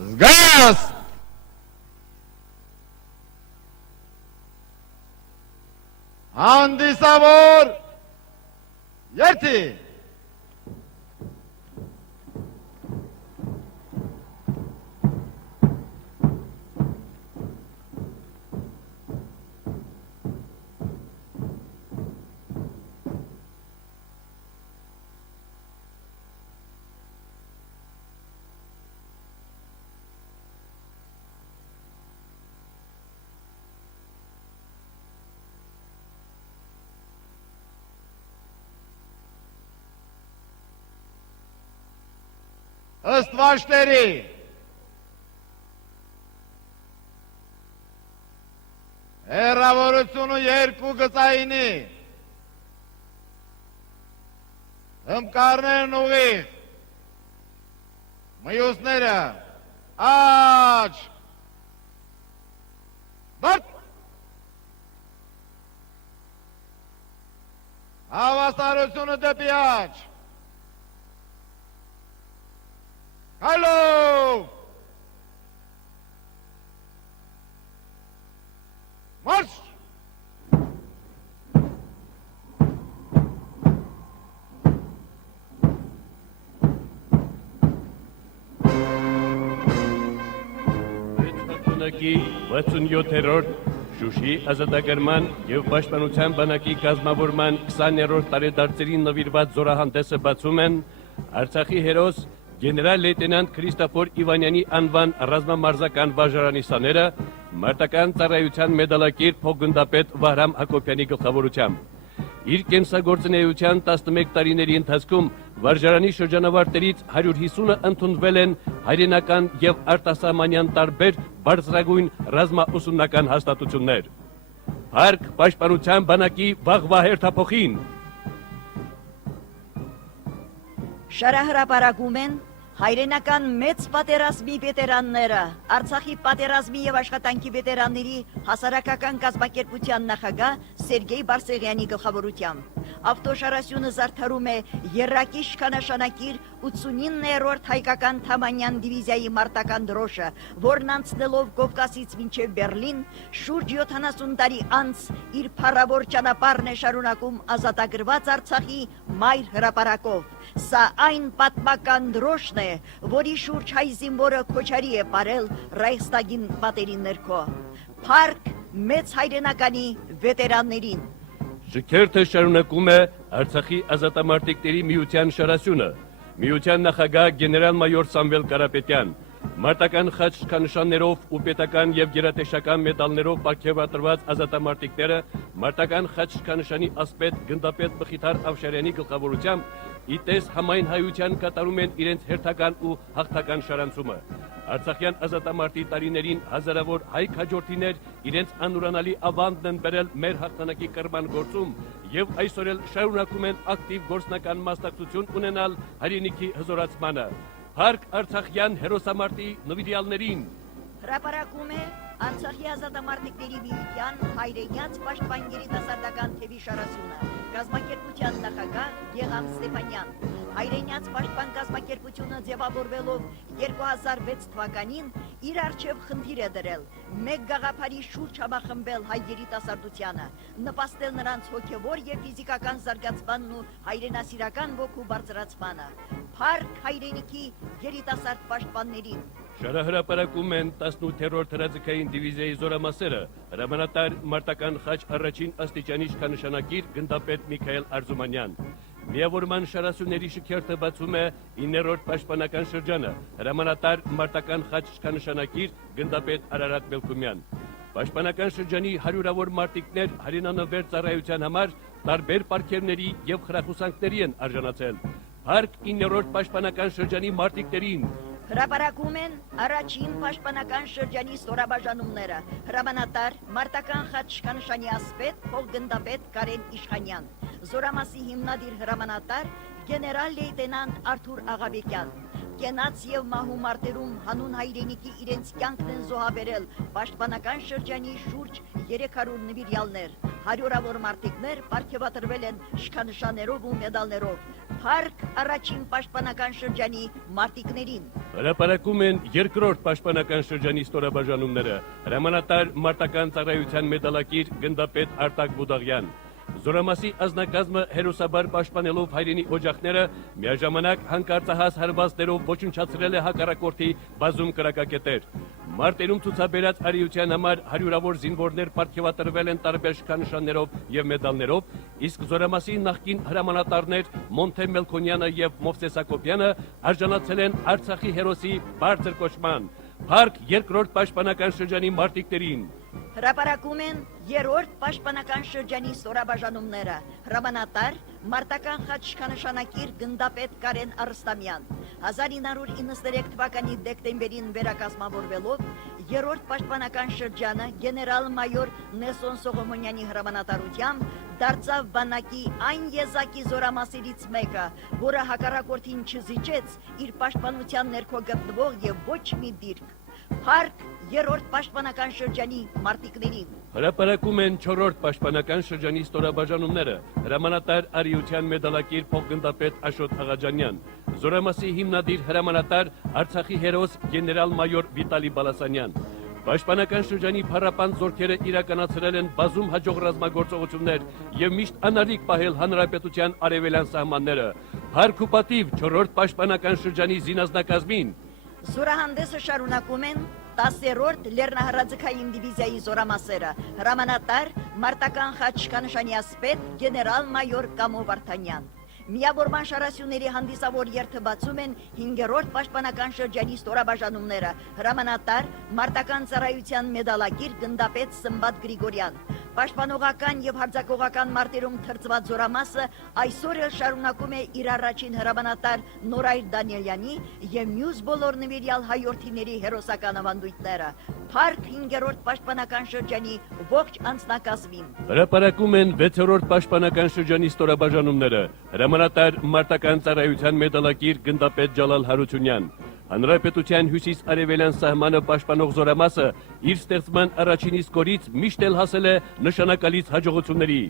Զգաս! Հանդիսավոր երթի! Ըստ վաշտերի հեռավորությունը 2 գծայինի հմկարներն ուղիղ մյուսները աջ բարձ հավասարությունը դեպի աջ Հալո! Մարշ! Բանակի 67-րդ Շուշի ազատագրման եւ պաշտպանության բանակի կազմավորման 20-րդ տարեդարձերին նվիրված զորահանդեսը բացում են Արցախի հերոս Գեներալ լեյտենանտ Քրիստոֆոր Իվանյանի անվան ռազմամարզական վարժարանի սաները մարտական ծառայության մեդալակիր փոխգնդապետ Վահրամ Հակոբյանի գլխավորությամբ։ Իր կենսագործունեության 11 տարիների ընթացքում վարժարանի շրջանավարտերից 150-ը ընդունվել են հայրենական եւ արտասահմանյան տարբեր բարձրագույն ռազմաուսումնական հաստատություններ։ Փառք պաշտպանության բանակի վաղվա հերթափոխին։ Շարահրապարակում են Հայրենական մեծ պատերազմի վետերանները, Արցախի պատերազմի եւ աշխատանքի վետերանների հասարակական կազմակերպության նախագահ Սերգեյ Բարսեղյանի գլխավորությամբ ավտոշարասյունը զարդարում է երրակի իշխանաշանակիր 89-րդ հայկական Թամանյան դիվիզիայի մարտական դրոշը, որն անցնելով Կովկասից մինչև Բերլին շուրջ 70 տարի անց իր փառավոր ճանապարհն է շարունակում ազատագրված Արցախի մայր հրապարակով։ Սա այն պատմական դրոշն է, որի շուրջ հայ զինվորը քոչարի է ապրել Ռայխստագին պատերի ներքո։ Փառք մեծ հայրենականի վետերաններին։ Շքերթը շարունակում է Արցախի ազատամարտիկների միության շարասյունը։ Միության նախագահ գեներալ-մայոր Սամվել Կարապետյան մարտական խաչքանշաններով ու պետական եւ գերատեսչական մեդալներով պարգևատրված ազատամարտիկները մարտական խաչքանշանի ասպետ գնդապետ Մխիթար Ավշարյանի գլխավորությամբ իտես համայն հայության կատարում են իրենց հերթական ու հաղթական շարանցումը։ Արցախյան ազատամարտի տարիներին հազարավոր հայ քաջորդիներ իրենց անուրանալի ավանդն են բերել մեր հաղթանակի կրման գործում եւ այսօր էլ շարունակում են ակտիվ գործնական մասնակցություն ունենալ հայրենիքի հզորացմանը։ Փառք Արցախյան հերոսամարտի նվիրյալներին։ Հրապարակում է Արցախի ազատամարտիկների միության հայրենյաց պաշտպան երիտասարդական թևի շարասյունը, կազմակերպության նախագահ Գեգամ Ստեփանյան։ Հայրենյաց պաշտպան կազմակերպությունը ձևավորվելով 2006 թվականին իր առջև խնդիր է դրել մեկ գաղափարի շուրջ համախմբել հայ երիտասարդությանը, նպաստել նրանց հոգևոր եւ ֆիզիկական զարգացմանն ու հայրենասիրական ոգու բարձրացմանը։ Փառք հայրենիքի երիտասարդ պաշտպաններին։ Շարահրապարակում են 18-րդ հրաձգային դիվիզիայի զորամասերը, հրամանատար մարտական խաչ առաջին աստիճանի իշխանաշնակիր գնդապետ Միքայել Արզումանյան։ Միավորման շարասյունների շքերթը բացում է 9-րդ պաշտպանական շրջանը, հրամանատար մարտական խաչ իշխանաշնակիր գնդապետ Արարատ Մելքումյան։ Պաշտպանական շրջանի հարյուրավոր մարտիկներ հայրենանվեր ծառայության համար տարբեր պարգևների եւ խրախուսանքների են արժանացել։ Փառք 9-րդ պաշտպանական շրջանի մարտիկներին։ Հրապարակում են առաջին պաշտպանական շրջանի ստորաբաժանումները, հրամանատար մարտական խաչքանշանի ասպետ փոխգնդապետ Կարեն Իշխանյան, զորամասի հիմնադիր հրամանատար գեներալ լեյտենանտ Արթուր Աղաբեկյան։ Կենաց եւ մահու մարտերում հանուն հայրենիքի իրենց կյանքն են զոհաբերել պաշտպանական շրջանի շուրջ 300 նվիրյալներ, հարյուրավոր մարտիկներ պարգևատրվել են իշխանշաններով ու մեդալներով։ Փառք առաջին պաշտպանական շրջանի մարտիկներին։ Հրապարակում են երկրորդ պաշտպանական շրջանի ստորաբաժանումները, հրամանատար մարտական ծառայության մեդալակիր գնդապետ Արտակ Բուդաղյան։ Զորամասի ազնագազմը հերոսաբար պաշտպանելով հայրենի օջախները միաժամանակ հանկարծահաս հարվածներով ոչնչացրել է հակառակորդի բազում կրակակետեր։ Մարտերում ցուցաբերած արիության համար հարյուրավոր զինվորներ պարգևատրվել են տարբեր շքանշաններով եւ մեդալներով, իսկ զորամասի նախկին հրամանատարներ Մոնթե Մելքոնյանը եւ Մովսես Ակոբյանը արժանացել են Արցախի հերոսի բարձր կոչման։ Փառք երկրորդ պաշտպանական շրջանի մարտիկներին։ Հրապարակում են երրորդ պաշտպանական շրջանի ստորաբաժանումները, հրամանատար մարտական խաչքանշանակիր գնդապետ Կարեն Արստամյան։ 1993 թվականի դեկտեմբերին վերակազմավորվելով երրորդ պաշտպանական շրջանը գեներալ-մայոր Նեսոն Սողոմոնյանի հրամանատարությամբ դարձավ բանակի այն եզակի զորամասերից մեկը, որը հակառակորդին չզիջեց իր պաշտպանության ներքո գտնվող եւ ոչ մի դիրք։ Փառք երրորդ պաշտպանական շրջանի մարտիկներին։ Հրապարակում են 4-րդ պաշտպանական շրջանի ստորաբաժանումները, հրամանատար արիության մեդալակիր փոխգնդապետ Աշոտ Աղաջանյան, զորամասի հիմնադիր հրամանատար Արցախի հերոս գեներալ-մայոր Վիտալի Բալասանյան։ Պաշտպանական շրջանի փառապան զորքերը իրականացրել են բազում հաջող ռազմագործողություններ եւ միշտ անարիք պահել հանրապետության արևելյան սահմանները։ Փառք ու պատիվ 4-րդ պաշտպանական շրջանի զինազնակազմին։ Զորահանդեսը շարունակում են 10-րդ լեռնահրաձգային դիվիզիայի զորամասերը, հրամանատար մարտական խաչքանշանի ասպետ գեներալ-մայոր Կամո Վարդանյան։ Միավորման շարասյունների հանդիսավոր երթը բացում են 5-րդ պաշտպանական շրջանի ստորաբաժանումները, հրամանատար մարտական ծառայության մեդալակիր գնդապետ Սմբատ Գրիգորյան։ Պաշտպանողական եւ հարձակողական մարտերում թրծված զորամասը այսօր էլ շարունակում է իր առաջին հրամանատար Նորայր Դանիելյանի եւ մյուս բոլոր նվիրյալ հայորդիների հերոսական ավանդույթները։ Փառք 5-րդ պաշտպանական շրջանի ողջ անձնակազմին։ Հրապարակում են 6-րդ պաշտպանական շրջանի ստորաբաժանումները։ Հրամանատար մարտական ծառայության մեդալակիր գնդապետ Ջալալ Հարությունյան, Հանրապետության հյուսիս-արևելյան սահմանը պաշտպանող զորամասը իր ստեղծման առաջին իսկ օրից միշտ էլ հասել է նշանակալից հաջողությունների։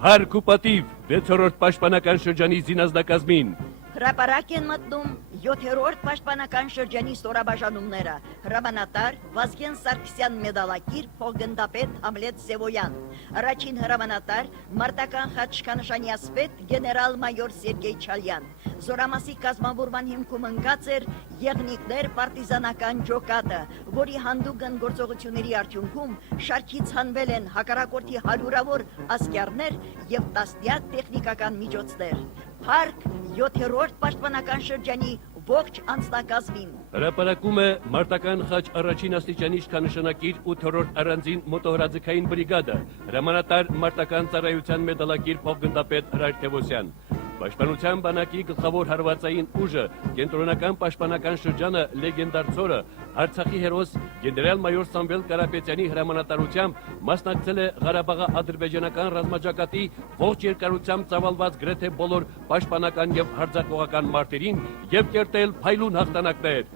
Փառք ու պատիվ 6-րդ պաշտպանական շրջանի զինազդակազմին։ Հրապարակ են մտնում 7-րդ պաշտպանական շրջանի ստորաբաժանումները։ Հրամանատար Վազգեն Սարգսյան մեդալակիր փոխգնդապետ Համլետ Սևոյան։ Առաջին հրամանատար մարտական խաչքանշանի ասպետ գեներալ-մայոր Սերգեյ Չալյան։ Զորամասի կազմավորման հիմքում ընկած էր եղնիկներ պարտիզանական ջոկատը, որի հանդուգն գործողությունների արդյունքում շարքից հանվել են հակառակորդի հարյուրավոր ասկյարներ եւ տասնյակ տեխնիկական միջոցներ։ Փառք 7-րդ պաշտպանական շրջանի ողջ անձնակազմին։ Հրապարակում է մարտական խաչ առաջին աստիճանի իշխանանշանակիր 8-րդ առանձին մոտոհրաձգային բրիգադը, հրամանատար մարտական ծառայության մեդալակիր փոխգնդապետ Հրայր Թևոսյան։ Պաշտպանության բանակի գլխավոր հարվածային ուժը, կենտրոնական պաշտպանական շրջանը լեգենդար ծորը, Արցախի հերոս գեներալ-մայոր Սամվել Կարապետյանի հրամանատարությամբ մասնակցել է Ղարաբաղի ադրբեջանական ռազմաճակատի ողջ երկարությամբ ծավալված գրեթե բոլոր պաշտպանական եւ հարձակողական մարտերին եւ կերտել փայլուն հաղթանակներ։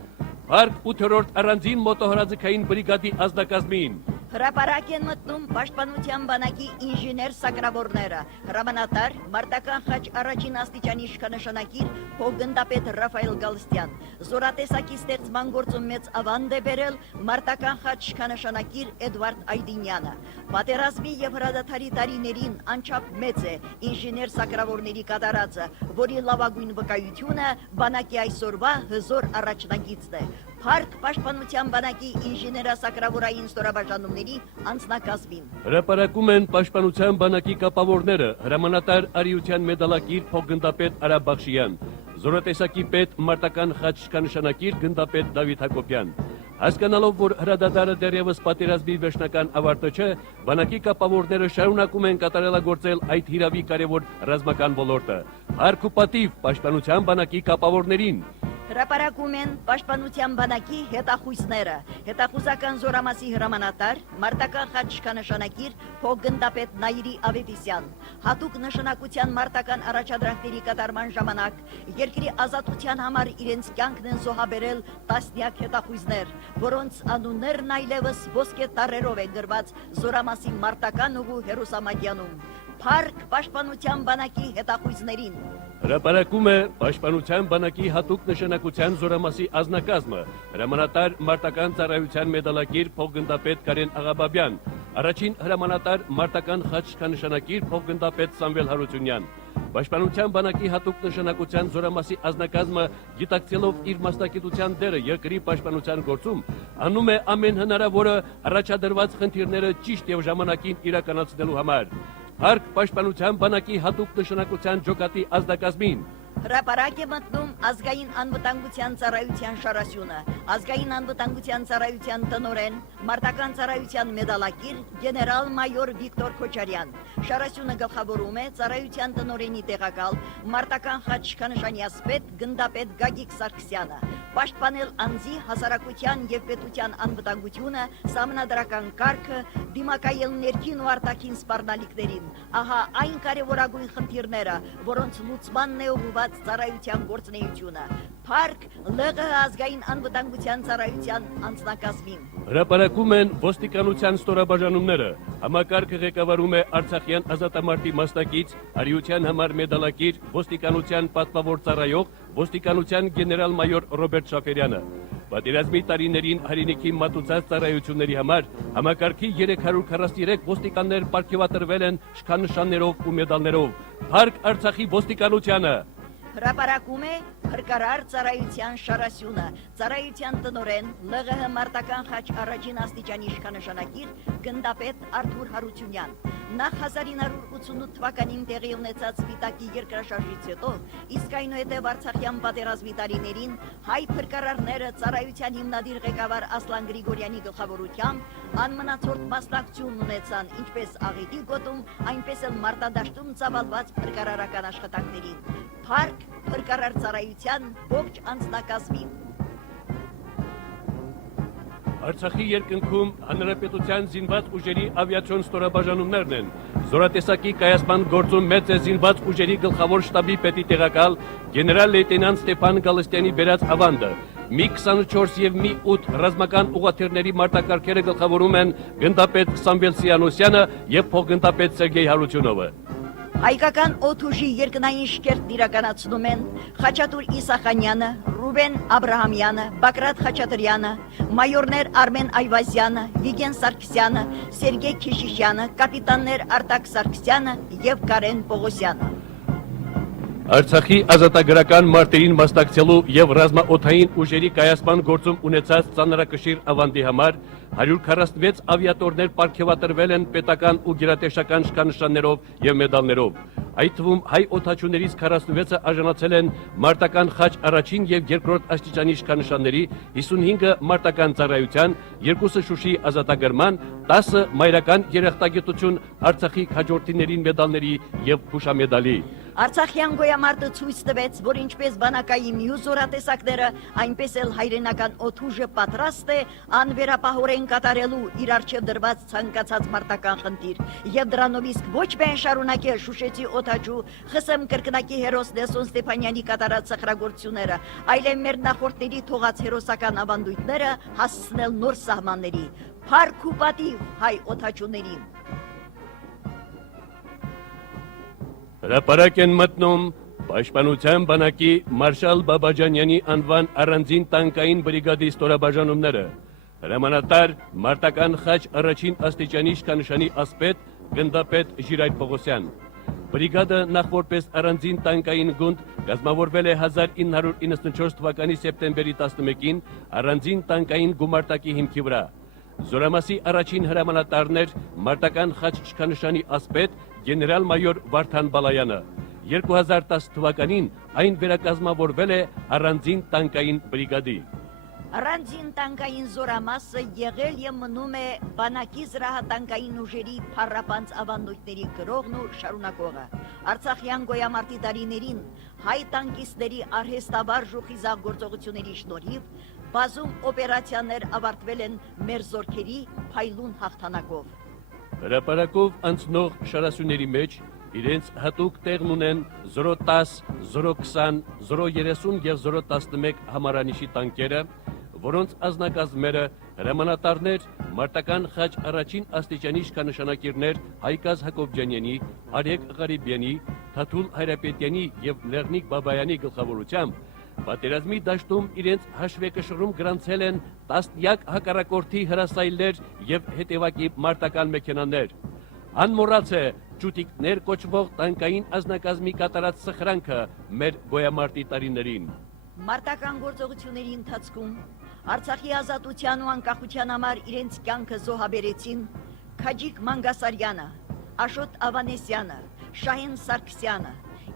Փառք 8-րդ առանձին մոտոհրաձգային բրիգադի ազդակազմին։ Հրապարակ են մտնում պաշտպանության բանակի ինժեներ սակրավորները, հրամանատար մարտական խաչ առաջին աստիճանի իշխանանշանակիր փոխգնդապետ Ռաֆայել Գալստյան, զորատեսակի ստեղծման գործում մեծ ավանդ է բերել մարտական խաչ իշխանանշանակիր Էդվարդ Այդինյանը։ Պատերազմի եւ հրադադարի տարիներին անչափ մեծ է ինժեներ սակրավորների կատարածը, որի լավագույն վկայությունը բանակի այսօրվա հզոր առաջնակիցն է։ Փառք պաշտպանության բանակի ինժեներասակրավորային ստորաբաժանումների անձնակազմին։ Հրապարակում են պաշտպանության բանակի կապավորները, հրամանատար արիության մեդալակիր փոխգնդապետ Արա Բախշյան, զորատեսակի պետ մարտական խաչ իշխանանշանակիր գնդապետ Դավիթ Հակոբյան։ Հասկանալով, որ հրադադարը դեռևս պատերազմի վերջնական ավարտը չէ, բանակի կապավորները շարունակում են կատարելագործել այդ հիրավի կարևոր ռազմական ոլորտը։ Փառք ու պատիվ պաշտպանության բանակի կապավորներին։ Հրապարակում են պաշտպանության բանակի հետախույզները, հետախուզական զորամասի հրամանատար, մարտական խաչ իշխանանշանակիր փոխգնդապետ Նայիրի Ավետիսյան, հատուկ նշանակության մարտական առաջադրանքների կատարման ժամանակ երկրի ազատության համար իրենց կյանքն են զոհաբերել տասնյակ հետախույզներ, որոնց անուններն այլևս ոսկե տառերով են գրված զորամասի մարտական ուղու հերոսամատյանում։ Փառք պաշտպանության բանակի հետախույզներին։ Հրապարակում է պաշտպանության բանակի հատուկ նշանակության զորամասի ազնակազմը, հրամանատար մարտական ծառայության մեդալակիր փոխգնդապետ Կարեն Աղաբաբյան, առաջին հրամանատար մարտական խաչ իշխանանշանակիր փոխգնդապետ Սամվել Հարությունյան։ Պաշտպանության բանակի հատուկ նշանակության զորամասի ազնակազմը գիտակցելով իր մասնակցության դերը երկրի պաշտպանության գործում, անում է ամեն հնարավորը առաջադրված խնդիրները ճիշտ եւ ժամանակին իրականացնելու համար։ Փառք պաշտպանության բանակի հատուկ նշանակության ջոկատի ազդակազմին։ Հրապարակ է մտնում ազգային անվտանգության ծառայության շարասյունը, ազգային անվտանգության ծառայության տնօրեն, մարտական ծառայության մեդալակիր գեներալ-մայոր Վիկտոր Քոչարյան։ Շարասյունը գլխավորում է ծառայության տնօրենի տեղակալ մարտական խաչ իշխանանշանի ասպետ գնդապետ Գագիկ Սարգսյանը։ Պաշտպանել անձի, հասարակության եւ պետության անվտանգությունը, սահմանադրական կարգը, դիմակայել ներքին ու արտաքին սպառնալիքներին։ Ահա այն կարևորագույն խնդիրները, որոնց լուծմանն է ուղղված ծառայության գործունեությունը։ Փառք ԼՂՀ ազգային անվտանգության ծառայության անձնակազմին։ Հրապարակում են ոստիկանության ստորաբաժանումները, համակարգը ղեկավարում է Արցախյան ազատամարտի մասնակից, արիության համար մեդալակիր, ոստիկանության պատվավոր ծառայող, ոստիկանության գեներալ-մայոր Ռոբերտ Շաֆերյանը։ Պատերազմի տարիներին հայրենիքի մատուցած ծառայությունների համար համակարգի 343 ոստիկաններ պարգևատրվել են շքանշաններով ու մեդալներով։ Փառք Արցախի ոստիկանությանը։ Հրապարակում է փրկարար ծառայության շարասյունը, ծառայության տնօրեն ԼՂՀ մարտական խաչ առաջին աստիճանի իշխանանշանակիր գնդապետ Արթուր Հարությունյան։ Նախ 1988 թվականին տեղի ունեցած Սպիտակի երկրաշարժից հետո, իսկ այնուհետև Արցախյան պատերազմի տարիներին հայ փրկարարները ծառայության հիմնադիր ղեկավար Ասլան Գրիգորյանի գլխավորությամբ Անմնացորդ մասնակցություն ունեցան ինչպես աղետի գոտում, այնպես էլ մարտադաշտում ծավալված փրկարարական աշխատանքներին։ Փառք փրկարար ծառայության ողջ անձնակազմին։ Արցախի երկնքում հանրապետության զինված ուժերի ավիացիոն ստորաբաժանումներն են։ Զորատեսակի կայացման գործում մեծ է զինված ուժերի գլխավոր շտաբի պետի տեղակալ գեներալ լեյտենանտ Ստեփան Գալստյանի բերած ավանդը։ Մի 24 եւ մի 8 ռազմական ուղղաթիռների մարտակարգերը գլխավորում են գնդապետ Սամվել Սյանոսյանը եւ փոխգնդապետ Սերգեյ Հարությունովը։ Հայկական օդուժի երկնային շքերթն իրականացնում են Խաչատուր Իսախանյանը, Ռուբեն Աբրահամյանը, Բակրատ Խաչատրյանը, մայորներ Արմեն Այվազյանը, Վիգեն Սարգսյանը, Սերգեյ Քիշիշյանը, կապիտաններ Արտակ Սարգսյանը եւ Կարեն Պողոսյանը։ Արցախի ազատագրական մարտերին մասնակցելու եւ ռազմաօդային ուժերի կայացման գործում ունեցած ծանրակշիռ ավանդի համար 146 ավիատորներ պարգևատրվել են պետական ու գերատեսչական շքանշաններով եւ մեդալներով։ Այդ թվում հայ օդաչուներից 46-ը արժանացել են մարտական խաչ առաջին եւ երկրորդ աստիճանի շքանշանների, 55-ը մարտական ծառայության, 2-ը Շուշի ազատագրման, 10-ը մայրական երախտագիտություն Արցախի քաջորդիներին մեդալների եւ հուշամեդալի։ Արցախյան գոյամարտը ցույց տվեց, որ ինչպես բանակայի մյուս զորատեսակները, այնպես էլ հայրենական օդուժը պատրաստ է անվերապահորեն կատարելու իր առջև դրված ցանկացած մարտական խնդիր, եւ դրանով իսկ ոչ միայն շարունակել Շուշեցի օդաչու ԽՍՀՄ կրկնակի հերոս Նելսոն Ստեփանյանի կատարած սխրագործությունները, այլև մեր նախորդների թողած հերոսական ավանդույթները հասցնել նոր սահմանների։ Փառք ու պատիվ հայ օդաչուներին։ Հրապարակ են մտնում Պաշտպանության բանակի մարշալ Բաբաջանյանի անվան առանձին տանկային բրիգադի ստորաբաժանումները, հրամանատար մարտական խաչ առաջին աստիճանի շքանշանի ասպետ գնդապետ Ժիրայր Պողոսյան։ Բրիգադը նախ որպես առանձին տանկային գունդ կազմավորվել է 1994 թվականի սեպտեմբերի 11-ին առանձին տանկային գումարտակի հիմքի վրա։ Զորամասի առաջին հրամանատարներ մարտական խաչ շքանշանի ասպետ գեներալ-մայոր Վարդան Բալայանը։ 2010 թվականին այն վերակազմավորվել է առանձին տանկային բրիգադի։ Առանձին տանկային զորամասը եղել եւ մնում է բանակի զրահատանկային ուժերի փառապանց ավանդույթների գրողն ու շարունակողը։ Արցախյան գոյամարտի տարիներին հայ տանկիստների արհեստավարժ ու խիզախ գործողությունների շնորհիվ բազում օպերացիաներ ավարտվել են մեր զորքերի փայլուն հաղթանակով։ Հրապարակով անցնող շարասյուների մեջ իրենց հատուկ տեղն ունեն 010, 020, 030 եւ 011 համարանիշի տանկերը, որոնց ազնագազմերը հրամանատարներ մարտական խաչ առաջին աստիճանի շքանշանակիրներ Հայկազ Հակոբյանյանի, Արեգ Ղարիբյանի, Թաթուլ Հայրապետյանի եւ Լեռնիկ Բաբայանի գլխավորությամբ պատերազմի դաշտում իրենց հաշվեկշռում գրանցել են տասնյակ հակառակորդի հրասայլներ եւ հետևակի մարտական մեքենաներ։ Անմոռաց է ճուտիկներ կոչվող տանկային ազնագազմի կատարած սխրանքը մեր գոյամարտի տարիներին։ Մարտական գործողությունների ընթացքում Արցախի ազատության ու անկախության համար իրենց կյանքը զոհաբերեցին Քաջիկ Մանգասարյանը, Աշոտ Ավանեսյանը, Շահեն Սարգսյանը,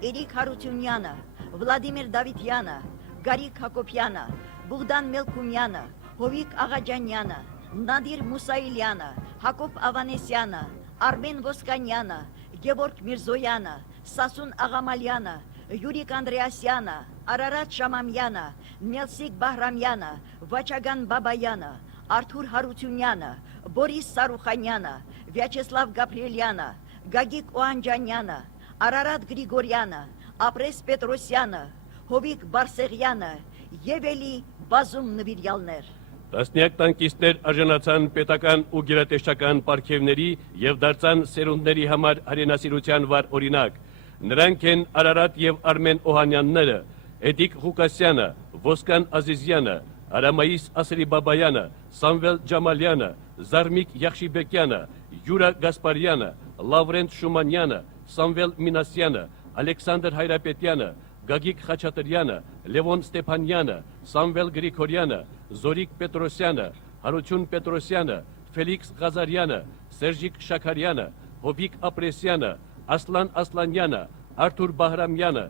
Էրիկ Հարությունյանը, Վլադիմիր Դավիթյանը, Գարիկ Հակոբյանը, Բուղդան Մելքումյանը, Հովիկ Աղաջանյանը, Նադիր Մուսայիլյանը, Հակոբ Ավանեսյանը, Արմեն Ոսկանյանը, Գևորգ Միրզոյանը, Սասուն Աղամալյանը, Յուրիկ Անդրեասյանը, Արարատ Շամամյանը, Նելսիկ Բահրամյանը, Վաչագան Բաբայանը, Արթուր Հարությունյանը, Բորիս Սարուխանյանը, Վյաչեսլավ Գաբրիելյանը, Գագիկ Օանջանյանը, Արարատ Գրիգորյանը, Ապրես Պետրոսյանը, Հովիկ Բարսեղյանը եւ էլի բազում նվիրյալներ։ Տասնյակ տանկիստներ արժանացան պետական ու գերատեսչական պարգևների եւ դարձան սերունդների համար հայրենասիրության վառ օրինակ։ Նրանք են Արարատ եւ Արմեն Օհանյանները, Էդիկ Ղուկասյանը, Ոսկան Ազիզյանը, Արամայիս Ասրիբաբայանը, Սամվել Ջամալյանը, Զարմիկ Յախշիբեկյանը, Յուրա Գասպարյանը, Լավրենտ Շումանյանը, Սամվել Մինասյանը, Ալեքսանդր Հայրապետյանը, Գագիկ Խաչատրյանը, Լևոն Ստեփանյանը, Սամվել Գրիգորյանը, Զորիկ Պետրոսյանը, Հարություն Պետրոսյանը, Ֆելիքս Ղազարյանը, Սերժիկ Շաքարյանը, Հովիկ Ապրեսյանը, Ասլան Ասլանյանը, Արթուր Բահրամյանը,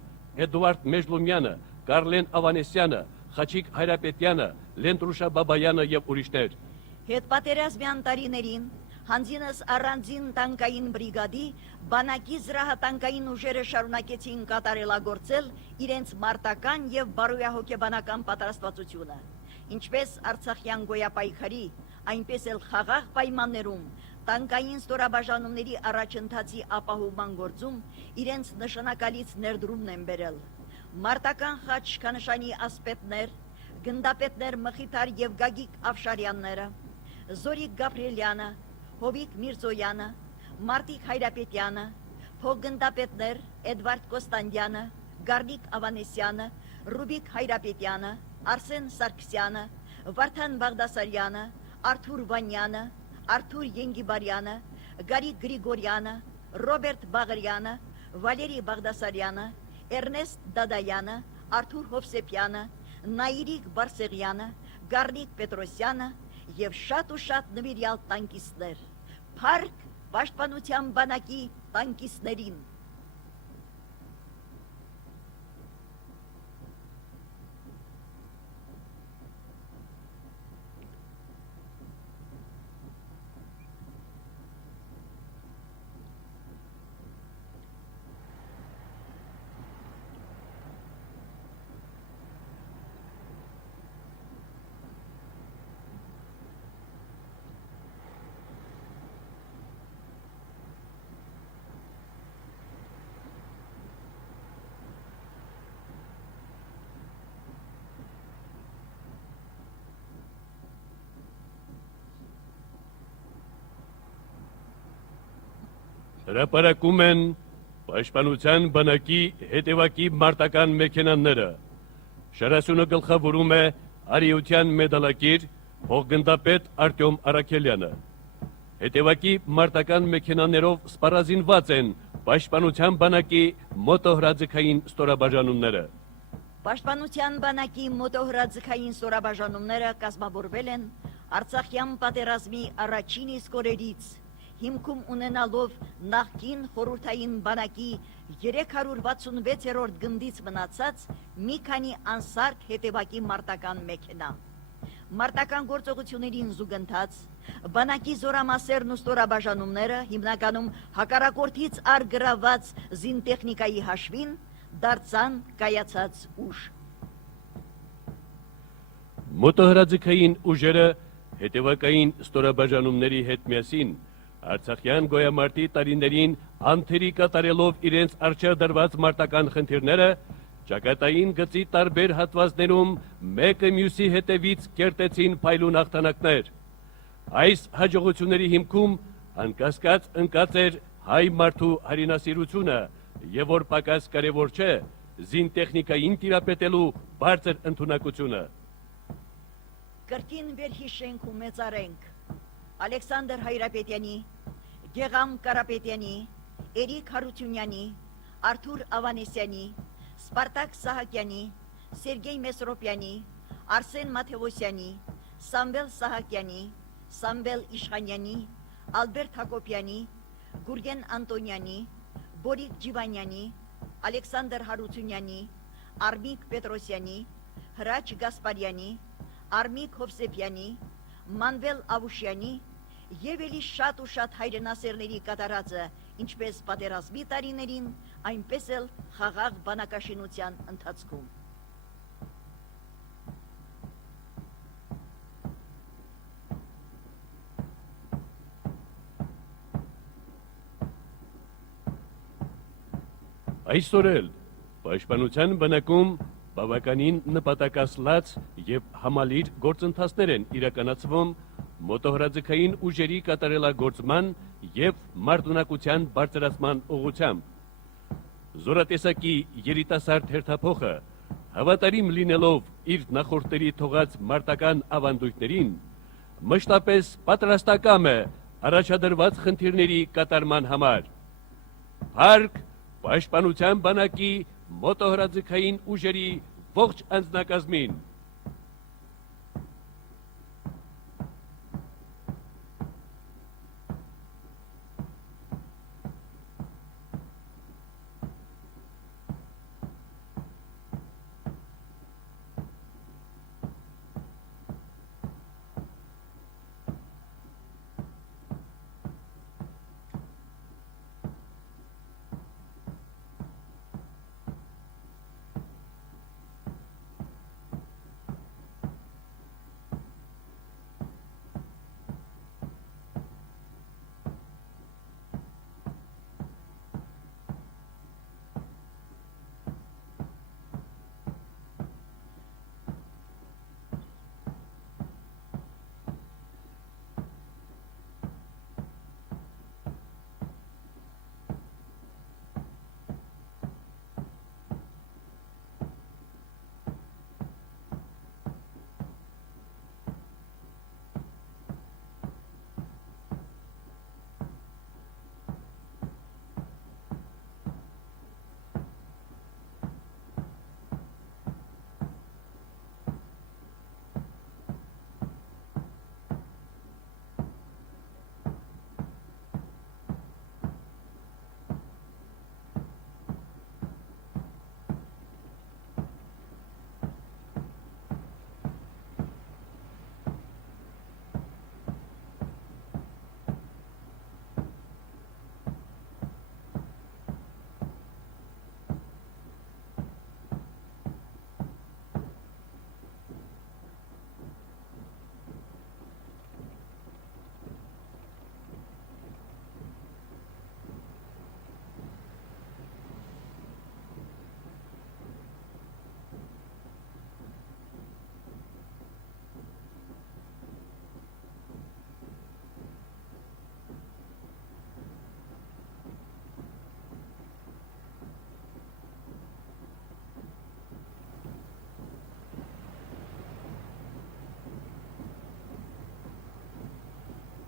Էդուարդ Մեժլումյանը, Կարլեն Ավանեսյանը, Խաչիկ Հայրապետյանը, Լենտրուշա Բաբայանը եւ ուրիշներ։ Հետպատերազմյան տարիներին հանձինս առանձին տանկային բրիգադի բանակի զրահատանկային ուժերը շարունակեցին կատարելագործել իրենց մարտական եւ բարոյահոգեբանական պատրաստվածությունը, ինչպես Արցախյան գոյապայքարի, այնպես էլ խաղաղ պայմաններում տանկային ստորաբաժանումների առաջընթացի ապահովման գործում իրենց նշանակալից ներդրումն են բերել։ Մարտական խաչ կանշանի ասպետներ, գնդապետներ Մխիթար եւ Գագիկ Ավշարյանները, Զորիկ Գաբրիելյանը, Հովիկ Միրզոյանը, Մարտիկ Հայրապետյանը, փոխգնդապետներ Էդվարդ Կոստանդյանը, Գարնիկ Ավանեսյանը, Ռուբիկ Հայրապետյանը, Արսեն Սարգսյանը, Վարդան Բաղդասարյանը, Արթուր Վանյանը, Արթուր Ենգիբարյանը, Գարիկ Գրիգորյանը, Ռոբերտ Բաղարյանը, Վալերի Բաղդասարյանը, Էրնեստ Դադայանը, Արթուր Հովսեփյանը, Նաիրիկ Բարսեղյանը, Գարնիկ Պետրոսյանը եւ շատ ու շատ նվիրյալ տանկիստներ, փառք պաշտպանության բանակի տանկիստներին։ Հրապարակում են պաշտպանության բանակի հետևակի մարտական մեքենաները։ Շարասյունը գլխավորում է Արիության մեդալակիր փոխգնդապետ Արտյոմ Արաքելյանը։ Հետևակի մարտական մեքենաներով սպառազինված են պաշտպանության բանակի մոտոհրաձգային ստորաբաժանումները։ Պաշտպանության բանակի մոտոհրաձգային ստորաբաժանումները կազմավորվել են Արցախյան պատերազմի առաջին իսկ օրերից, հիմքում ունենալով նախկին խորհրդային բանակի 366-րդ գնդից մնացած մի քանի անսարք հետևակի մարտական մեքենա։ Մարտական գործողություններին զուգընթաց բանակի զորամասերն ու ստորաբաժանումները հիմնականում հակառակորդից արգրաված զինտեխնիկայի հաշվին դարձան կայացած ուժ։ Մոտոհրաձգային ուժերը հետևակային ստորաբաժանումների հետ միասին Արցախյան գոյամարտի տարիներին անթերի կատարելով իրենց արժեդրված մարտական խնդիրները, ճակատային գծի տարբեր հատվածներում մեկը մյուսի հետևից կերտեցին փայլուն հաղթանակներ։ Այս հաջողությունների հիմքում անկասկած ընկած էր հայ մարդու հայրենասիրությունը, եւ որ պակաս կարևոր չէ, զինտեխնիկային տիրապետելու բարձր ընդունակությունը։ Կրկին վերհիշենք ու մեծարենք Ալեքսանդր Հայրապետյանի, Գեգամ Կարապետյանի, Էրիկ Հարությունյանի, Արթուր Ավանեսյանի, Սպարտակ Սահակյանի, Սերգեյ Մեսրոպյանի, Արսեն Մաթևոսյանի, Սամվել Սահակյանի, Սամվել Իշխանյանի, Ալբերտ Հակոբյանի, Գուրգեն Անտոնյանի, Բորիկ Ջիվանյանի, Ալեքսանդր Հարությունյանի, Արմիկ Պետրոսյանի, Հրաչ Գասպարյանի, Արմիկ Հովսեփյանի, Մանվել Ավուշյանի եւ էլի շատ ու շատ հայրենասերների կատարածը, ինչպես պատերազմի տարիներին, այնպես էլ խաղաղ բանակաշինության ընթացքում։ Այսօր էլ պաշտպանության բանակում բավականին նպատակասլաց եւ համալիր գործընթացներ են իրականացվում մոտոհրաձգային ուժերի կատարելագործման եւ մարտունակության բարձրացման ուղղությամբ։ Զորատեսակի երիտասարդ հերթափոխը հավատարիմ լինելով իր նախորդների թողած մարտական ավանդույթներին, մշտապես պատրաստակամ է առաջադրված խնդիրների կատարման համար։ Փառք պաշտպանության բանակի մոտոհրաձգային ուժերի ողջ անձնակազմին։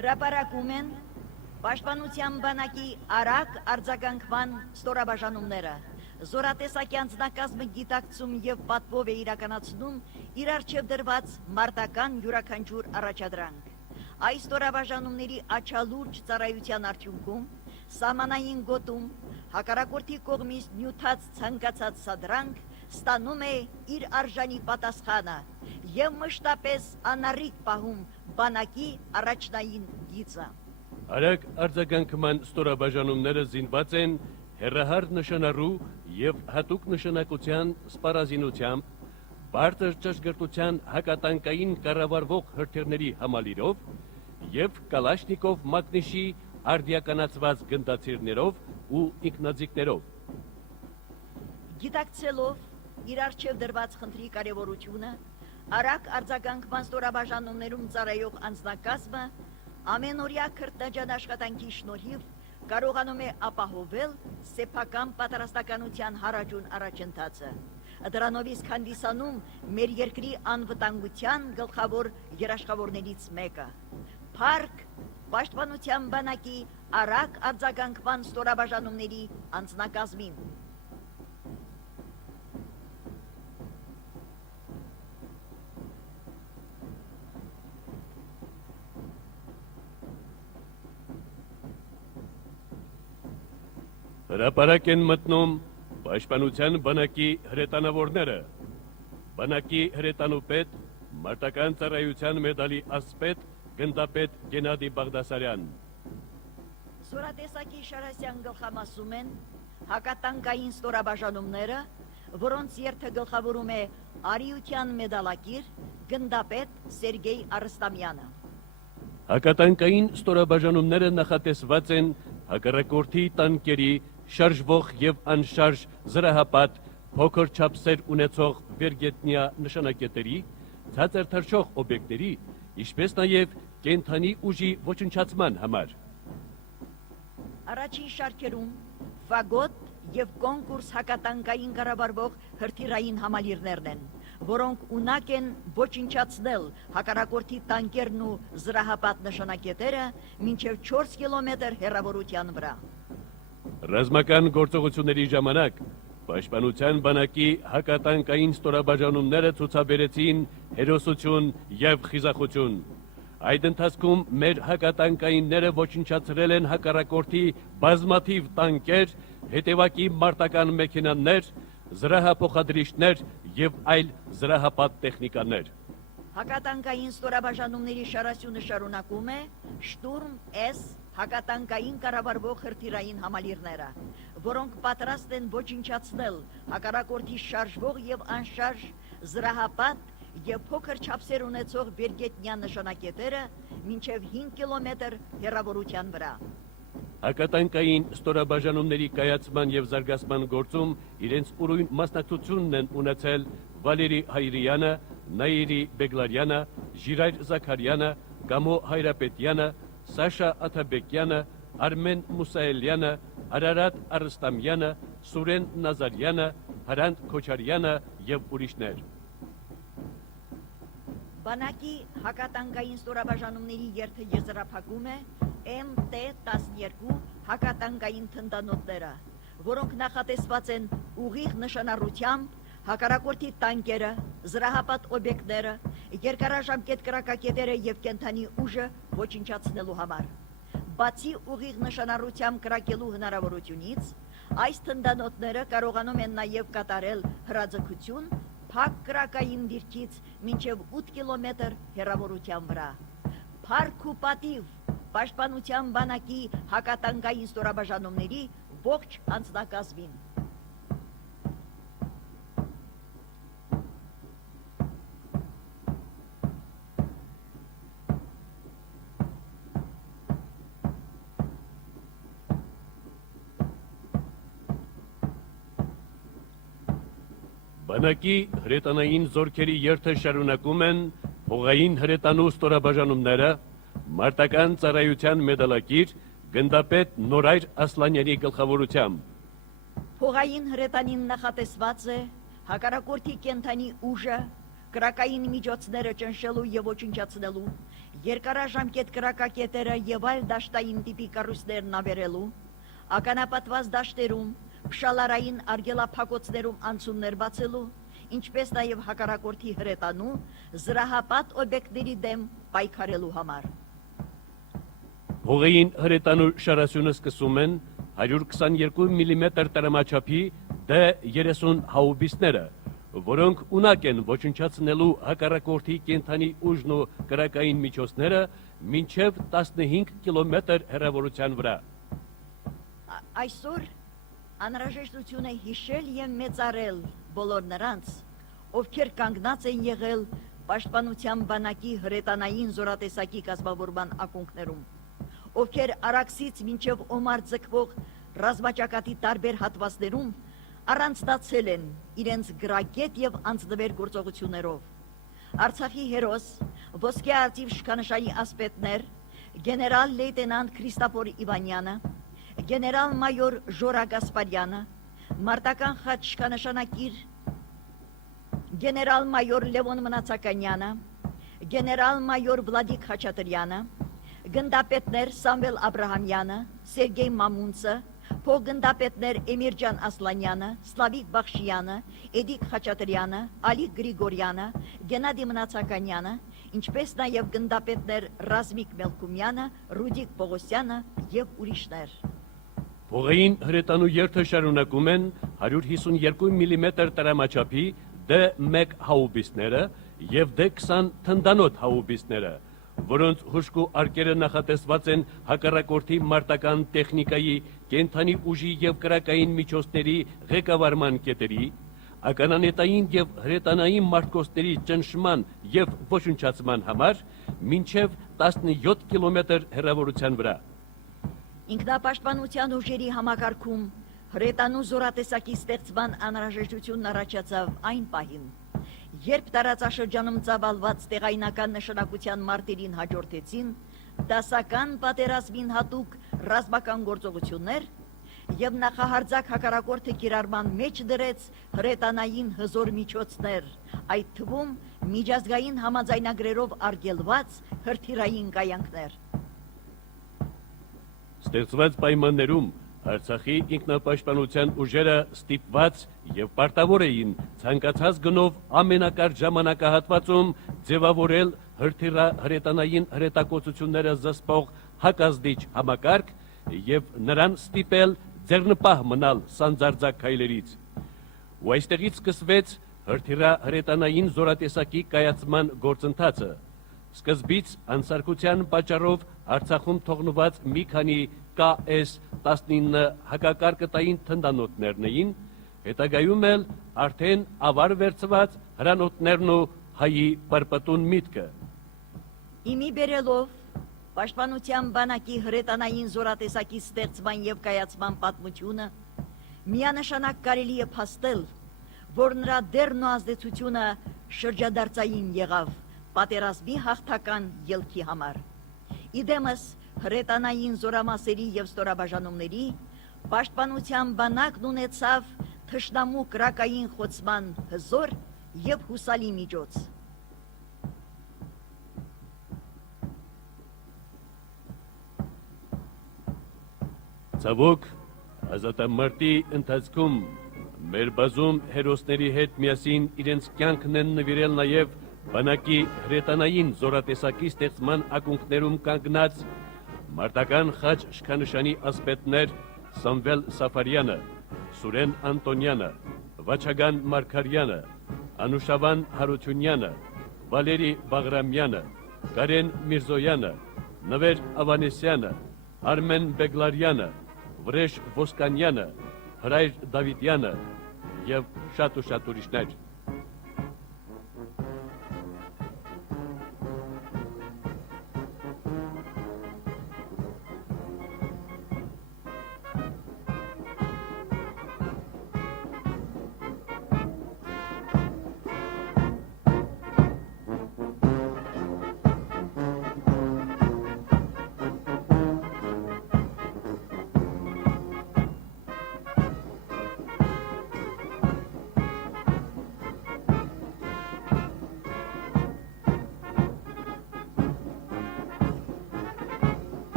Հրապարակում են Պաշտպանության բանակի արագ արձագանքման ստորաբաժանումները։ Զորատեսակի անձնակազմը գիտակցում եւ պատվով է իրականացնում իր առջև դրված մարտական յուրաքանչյուր առաջադրանք։ Այս ստորաբաժանումների աչալուրջ ծառայության արդյունքում սահմանային գոտում հակառակորդի կողմից նյութած ցանկացած սադրանք ստանում է իր արժանի պատասխանը եւ մշտապես անառիկ պահում բանակի առաջնային գիծը։ Արագ արձագանքման ստորաբաժանումները զինված են հեռահար նշանառու եւ հատուկ նշանակության սպառազինությամբ, բարձր ճշգրտության հակատանկային կառավարվող հրթիռների համալիրով եւ Կալաշնիկով մագնիշի արդիականացված գնդացիրներով ու ինքնաձիգներով։ Գիտակցելով իր առջև դրված խնդրի կարևորությունը, արագ արձագանքման ստորաբաժանումներում ծառայող անձնակազմը ամենօրյա քրտնաջան աշխատանքի շնորհիվ կարողանում է ապահովել սեփական պատրաստականության հարաճուն առաջընթացը։ Դրանով իսկ հանդիսանում մեր երկրի անվտանգության գլխավոր երաշխավորներից մեկը։ Փառք Պաշտպանության բանակի արագ արձագանքման ստորաբաժանումների անձնակազմին։ Հրապարակ են մտնում Պաշտպանության բանակի հրետանավորները, բանակի հրետանուպետ, մարտական ծառայության մեդալի ասպետ, գնդապետ Գենադի Բաղդասարյան։ Զորատեսակի Շարասյան գլխամասում են հակատանկային ստորաբաժանումները, որոնց երթը գլխավորում է Արիության մեդալակիր գնդապետ Սերգեյ Արստամյանը։ Հակատանկային ստորաբաժանումները նախատեսված են հակառակորդի տանկերի շարժվող եւ անշարժ զրահապատ փոքր չափսեր ունեցող վերգետնյա նշանակետերի, ցածր թռչող օբյեկտների, ինչպես նաեւ կենթանի ուժի ոչնչացման համար։ Առաջին շարքերում ֆագոտ եւ կոնկուրս հակատանկային կառավարվող հրթիռային համալիրներն են, որոնք ունակ են ոչնչացնել հակառակորդի տանկերն ու զրահապատ նշանակետերը մինչև 4 կիլոմետր հեռավորության վրա։ Ռազմական գործողությունների ժամանակ Պաշտպանության բանակի հակատանկային ստորաբաժանումները ցուցաբերեցին հերոսություն եւ խիզախություն։ Այդ ընթացքում մեր հակատանկայինները ոչնչացրել են հակառակորդի բազմաթիվ տանկեր, հետևակի մարտական մեքենաներ, զրահափոխադրիչներ եւ այլ զրահապատ տեխնիկաներ։ Հակատանկային ստորաբաժանումների շարասյունը շարունակում է Շտուրմ S հակատանկային կառավարվող հրթիռային համալիրները, որոնք պատրաստ են ոչնչացնել հակառակորդի շարժվող եւ անշարժ զրահապատ եւ փոքր չափսեր ունեցող վերգետնյա նշանակետերը մինչև 5 կիլոմետր հեռավորության վրա։ Հակատանկային ստորաբաժանումների կայացման եւ զարգացման գործում իրենց ուրույն մասնակցությունն են ունեցել Վալերի Հայրյանը, Նաիրի Բեգլարյանը, Ժիրայր Զաքարյանը, Գամո Հայրապետյանը, Սաշա Աթաբեկյանը, Արմեն Մուսայելյանը, Արարատ Արստամյանը, Սուրեն Նազարյանը, Հրանտ Քոչարյանը եւ ուրիշներ։ Բանակի հակատանկային ստորաբաժանումների երթը եզրափակում է MT-12 հակատանկային թնդանոթները, որոնք նախատեսված են ուղիղ նշանառությամբ հակառակորդի տանկերը, զրահապատ օբյեկտները, երկարաժամկետ կրակակետերը եւ կենթանի ուժը ոչնչացնելու համար։ Բացի ուղիղ նշանառությամբ կրակելու հնարավորությունից, այս թնդանոթները կարողանում են նաեւ կատարել հրաձգություն փակ կրակային դիրքից մինչև 8 կիլոմետր հեռավորության վրա։ Փառք ու պատիվ Պաշտպանության բանակի հակատանկային ստորաբաժանումների ողջ անձնակազմին։ Բանակի հրետանային զորքերի երթը շարունակում են փողային հրետանու ստորաբաժանումները, մարտական ծառայության մեդալակիր գնդապետ Նորայր Ասլանյանի գլխավորությամբ։ Փողային հրետանին նախատեսված է հակառակորդի կենթանի ուժը, կրակային միջոցները ճնշելու եւ ոչնչացնելու երկարաժամկետ կրակակետերը եւ այլ դաշտային տիպի կառույցներն ավերելու, ականապատված դաշտերում, փշալարային արգելափակոցներում անցումներ բացելու, ինչպես նաև հակառակորդի հրետանու, զրահապատ օբյեկտների դեմ պայքարելու համար։ Հողային հրետանու շարասյունը սկսում են 122 մմ տրամաչափի D30 հաուբիսները, որոնք ունակ են ոչնչացնելու հակառակորդի կենդանի ուժն ու կրակային միջոցները մինչև 15 կիլոմետր հեռավորության վրա։ Այսօր անհրաժեշտություն է հիշել եւ մեծարել բոլոր նրանց, ովքեր կանգնած են եղել պաշտպանության բանակի հրետանային զորատեսակի կազմավորման ակունքներում, ովքեր Արաքսից մինչև Օմար ձգվող ռազմաճակատի տարբեր հատվածներում առանձնացել են իրենց գրագետ եւ անձնվեր գործողություններով։ Արցախի հերոս, ոսկե արծիվ շքանշանի ասպետներ, գեներալ լեյտենանտ Քրիստոֆոր Իվանյանը, գեներալ-մայոր Ժորա Գասպարյանը, մարտական խաչ շքանշանակիր գեներալ-մայոր Լևոն Մնացականյանը, գեներալ-մայոր Վլադիկ Խաչատրյանը, գնդապետներ Սամվել Աբրահամյանը, Սերգեյ Մամունցը, փոխգնդապետներ Էմիրջան Ասլանյանը, Սլավիկ Բախշյանը, Էդիկ Խաչատրյանը, Ալիկ Գրիգորյանը, Գենադի Մնացականյանը, ինչպես նաև գնդապետներ Ռազմիկ Մելքումյանը, Ռուդիկ Պողոսյանը եւ ուրիշներ։ Հողային հրետանու երթը շարունակում են 152 մմ տրամաչափի D1 հաուբիսները եւ D20 թնդանոթ հաուբիսները, որոնց հուժկու արկերը նախատեսված են հակառակորդի մարտական տեխնիկայի, կենդանի ուժի եւ կրակային միջոցների ղեկավարման կետերի, ականանետային եւ հրետանային մարտկոցների ճնշման եւ ոչնչացման համար մինչեւ 17 կիլոմետր հեռավորության վրա։ Ինքնապաշտպանության ուժերի համակարգում հրետանու զորատեսակի ստեղծման անհրաժեշտությունն առաջացավ այն պահին, երբ տարածաշրջանում ծավալված տեղայնական նշանակության մարտերին հաջորդեցին դասական պատերազմին հատուկ ռազմական գործողություններ եւ նախահարձակ հակառակորդը կիրառման մեջ դրեց հրետանային հզոր միջոցներ, այդ թվում միջազգային համաձայնագրերով արգելված հրթիռային կայանքներ։ Ստեղծված պայմաններում Արցախի ինքնապաշտպանության ուժերը ստիպված եւ պարտավոր էին ցանկացած գնով ամենակարճ ժամանակահատվածում ձևավորել հրետանային հրետակոծությունները զսպող հակազդիչ համակարգ եւ նրան ստիպել ձեռնպահ մնալ սանձարձակ քայլերից։ Ու այստեղից սկսվեց հրետանային զորատեսակի կայացման գործընթացը։ Սկզբից անսարքության պատճառով Արցախում թողնված մի քանի KS-19 հակակարկտային թնդանոթներն էին, հետագայում էլ արդեն ավար վերցված հրանոթներն ու հայի պրպտուն միտքը։ Իմի բերելով պաշտպանության բանակի հրետանային զորատեսակի ստեղծման եւ կայացման պատմությունը, միանշանակ կարելի է փաստել, որ նրա դերն ու ազդեցությունը շրջադարձային եղավ պատերազմի հաղթական ելքի համար։ Իդեմս հրետանային զորամասերի եւ ստորաբաժանումների պաշտպանության բանակն ունեցավ թշնամու կրակային խոցման հզոր եւ հուսալի միջոց։ Ցավոք, ազատամարտի ընթացքում մեր բազում հերոսների հետ միասին իրենց կյանքն են նվիրել նաեւ բանակի հրետանային զորատեսակի ստեղծման ակունքներում կանգնած մարտական խաչ շքանշանի ասպետներ Սամվել Սաֆարյանը, Սուրեն Անտոնյանը, Վաչագան Մարգարյանը, Անուշավան Հարությունյանը, Վալերի Բաղրամյանը, Կարեն Միրզոյանը, Նվեր Ավանեսյանը, Արմեն Բեգլարյանը, Վրեժ Ոսկանյանը, Հրայր Դավիթյանը եւ շատ ուրիշներ։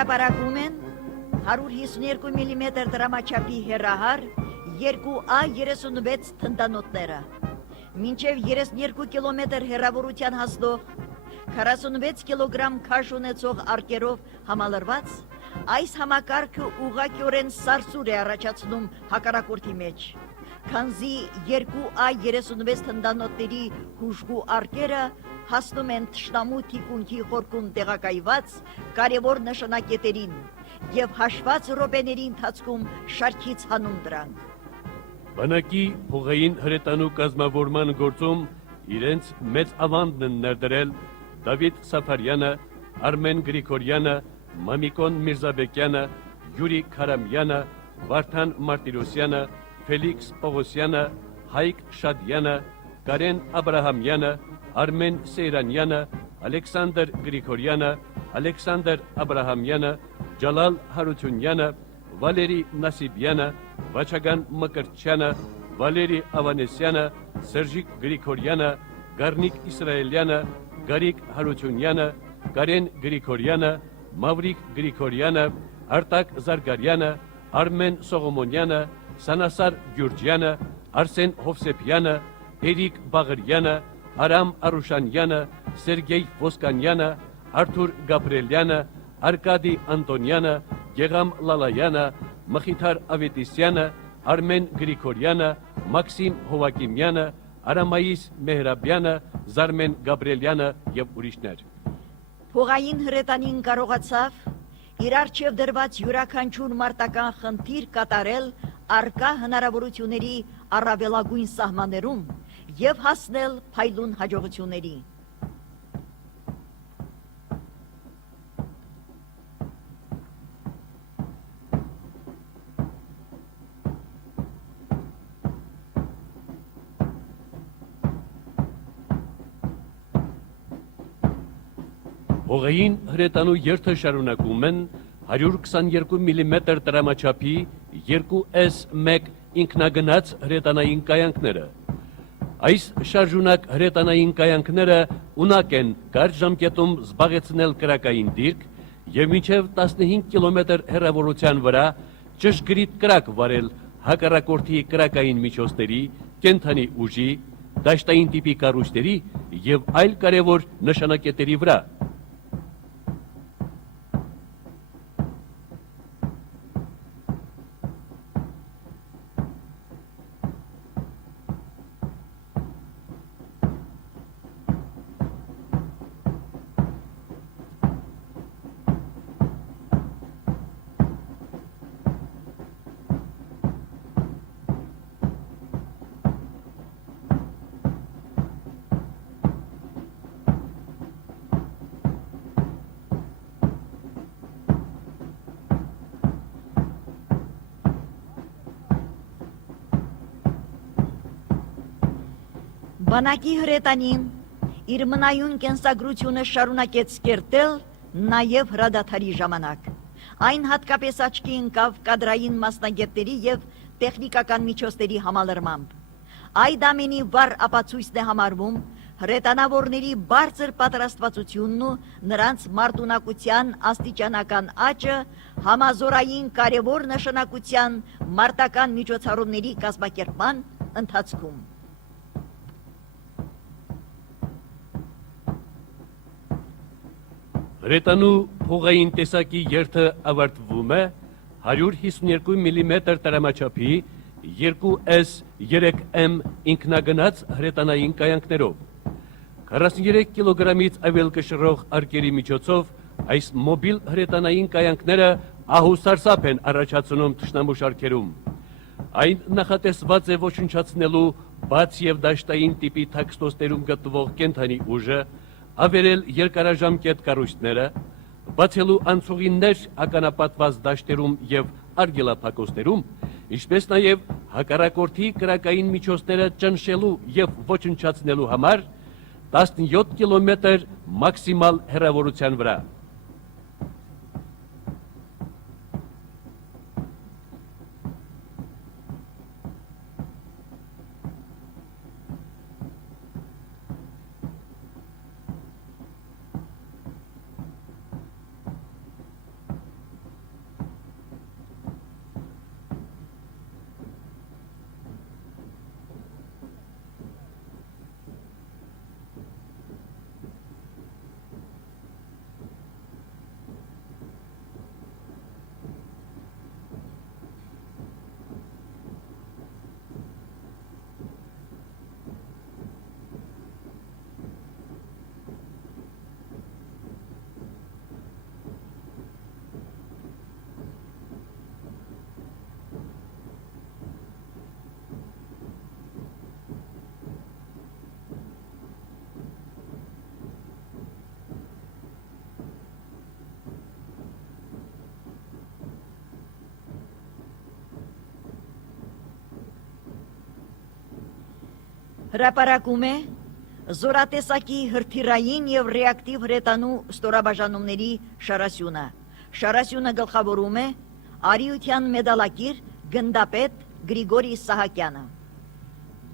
Հրապարակում են 152 մմ դրամաչափի հեռահար 2A36 թնդանոթները, մինչև 32 կիլոմետր հեռավորության հասնող 46 կիլոգրամ քաշ ունեցող արկերով համալրված, այս համակարգը ուղղակիորեն սարսուր է առաջացնում հակառակորդի մեջ, քանզի 2A36 թնդանոթների հուժկու արկերը հասնում են թշնամու թիկունքի խորքում տեղակայված կարևոր նշանակետերին և հաշված րոպեների ընթացքում շարքից հանում դրանք։ Բանակի փողային հրետանու կազմավորման գործում իրենց մեծ ավանդն են ներդրել Դավիթ Սաֆարյանը, Արմեն Գրիգորյանը, Մամիկոն Միրզաբեկյանը, Յուրի Քարամյանը, Վարդան Մարտիրոսյանը, Ֆելիքս Պողոսյանը, Հայկ Շադյանը, Կարեն Աբրահամյանը, Արմեն Սեյրանյանը, Ալեքսանդր Գրիգորյանը, Ալեքսանդր Աբրահամյանը, Ջալալ Հարությունյանը, Վալերի Նասիբյանը, Վաչագան Մկրտչյանը, Վալերի Ավանեսյանը, Սերժիկ Գրիգորյանը, Գառնիկ Իսրայելյանը, Գարիկ Հարությունյանը, Կարեն Գրիգորյանը, Մավրիկ Գրիգորյանը, Արտակ Զարգարյանը, Արմեն Սողոմոնյանը, Սանասար Գյուրջյանը, Արսեն Հովսեփյանը, Էրիկ Բաղարյանը, Արամ Արուշանյանը, Սերգեյ Ոսկանյանը, Արթուր Գաբրելյանը, Արկադի Անտոնյանը, Գեգամ Լալայանը, Մխիթար Ավետիսյանը, Արմեն Գրիգորյանը, Մաքսիմ Հովակիմյանը, Արամայիս Մեհրաբյանը, Զարմեն Գաբրելյանը և ուրիշներ։ Փողային հրետանին կարողացավ իր առջև դրված յուրաքանչյուր մարտական խնդիր կատարել առկա հնարավորությունների առավելագույն սահմաններում և հասնել փայլուն հաջողությունների։ Փողային հրետանու երթը շարունակում են 122 մմ տրամաչափի 2S1 ինքնագնաց հրետանային կայանքները։ Այս շարժունակ հրետանային կայանքները ունակ են կարճ ժամկետում զբաղեցնել կրակային դիրք և մինչև 15 կիլոմետր հեռավորության վրա ճշգրիտ կրակ վարել հակառակորդի կրակային միջոցների, կենդանի ուժի, դաշտային տիպի կառույցների և այլ կարևոր նշանակետերի վրա։ Բանակի հրետանին իր մնայուն կենսագրությունը շարունակեց կերտել նաև հրադադարի ժամանակ։ Այն հատկապես աչքի ընկավ կադրային մասնագետների և տեխնիկական միջոցների համալրմամբ։ Այդ ամենի վառ ապացույցն է համարվում հրետանավորների բարձր պատրաստվածությունն ու նրանց մարտունակության աստիճանական աճը համազորային կարևոր նշանակության մարտական միջոցառումների կազմակերպման ընթացքում։ Հրետանու փողային տեսակի երթը ավարտվում է 152 մմ տրամաչափի 2S3M ինքնագնաց հրետանային կայանքներով։ 43 կիլոգրամից ավել կշռող արկերի միջոցով այս մոբիլ հրետանային կայանքները ահուսարսափ են առաջացնում թշնամու շարքերում։ Այն նախատեսված է ոչնչացնելու բաց և դաշտային տիպի թաքստոցներում գտնվող կենդանի ուժը, ավերել երկարաժամկետ կառույցները, բացելու անցուղիներ ականապատված դաշտերում և արգելափակոցներում, ինչպես նաև հակառակորդի կրակային միջոցները ճնշելու և ոչնչացնելու համար 17 կիլոմետր մաքսիմալ հեռավորության վրա։ Հրապարակում է զորատեսակի հրթիռային եւ ռեակտիվ հրետանու ստորաբաժանումների շարասյունը։ Շարասյունը գլխավորում է Արիության մեդալակիր գնդապետ Գրիգորի Սահակյանը։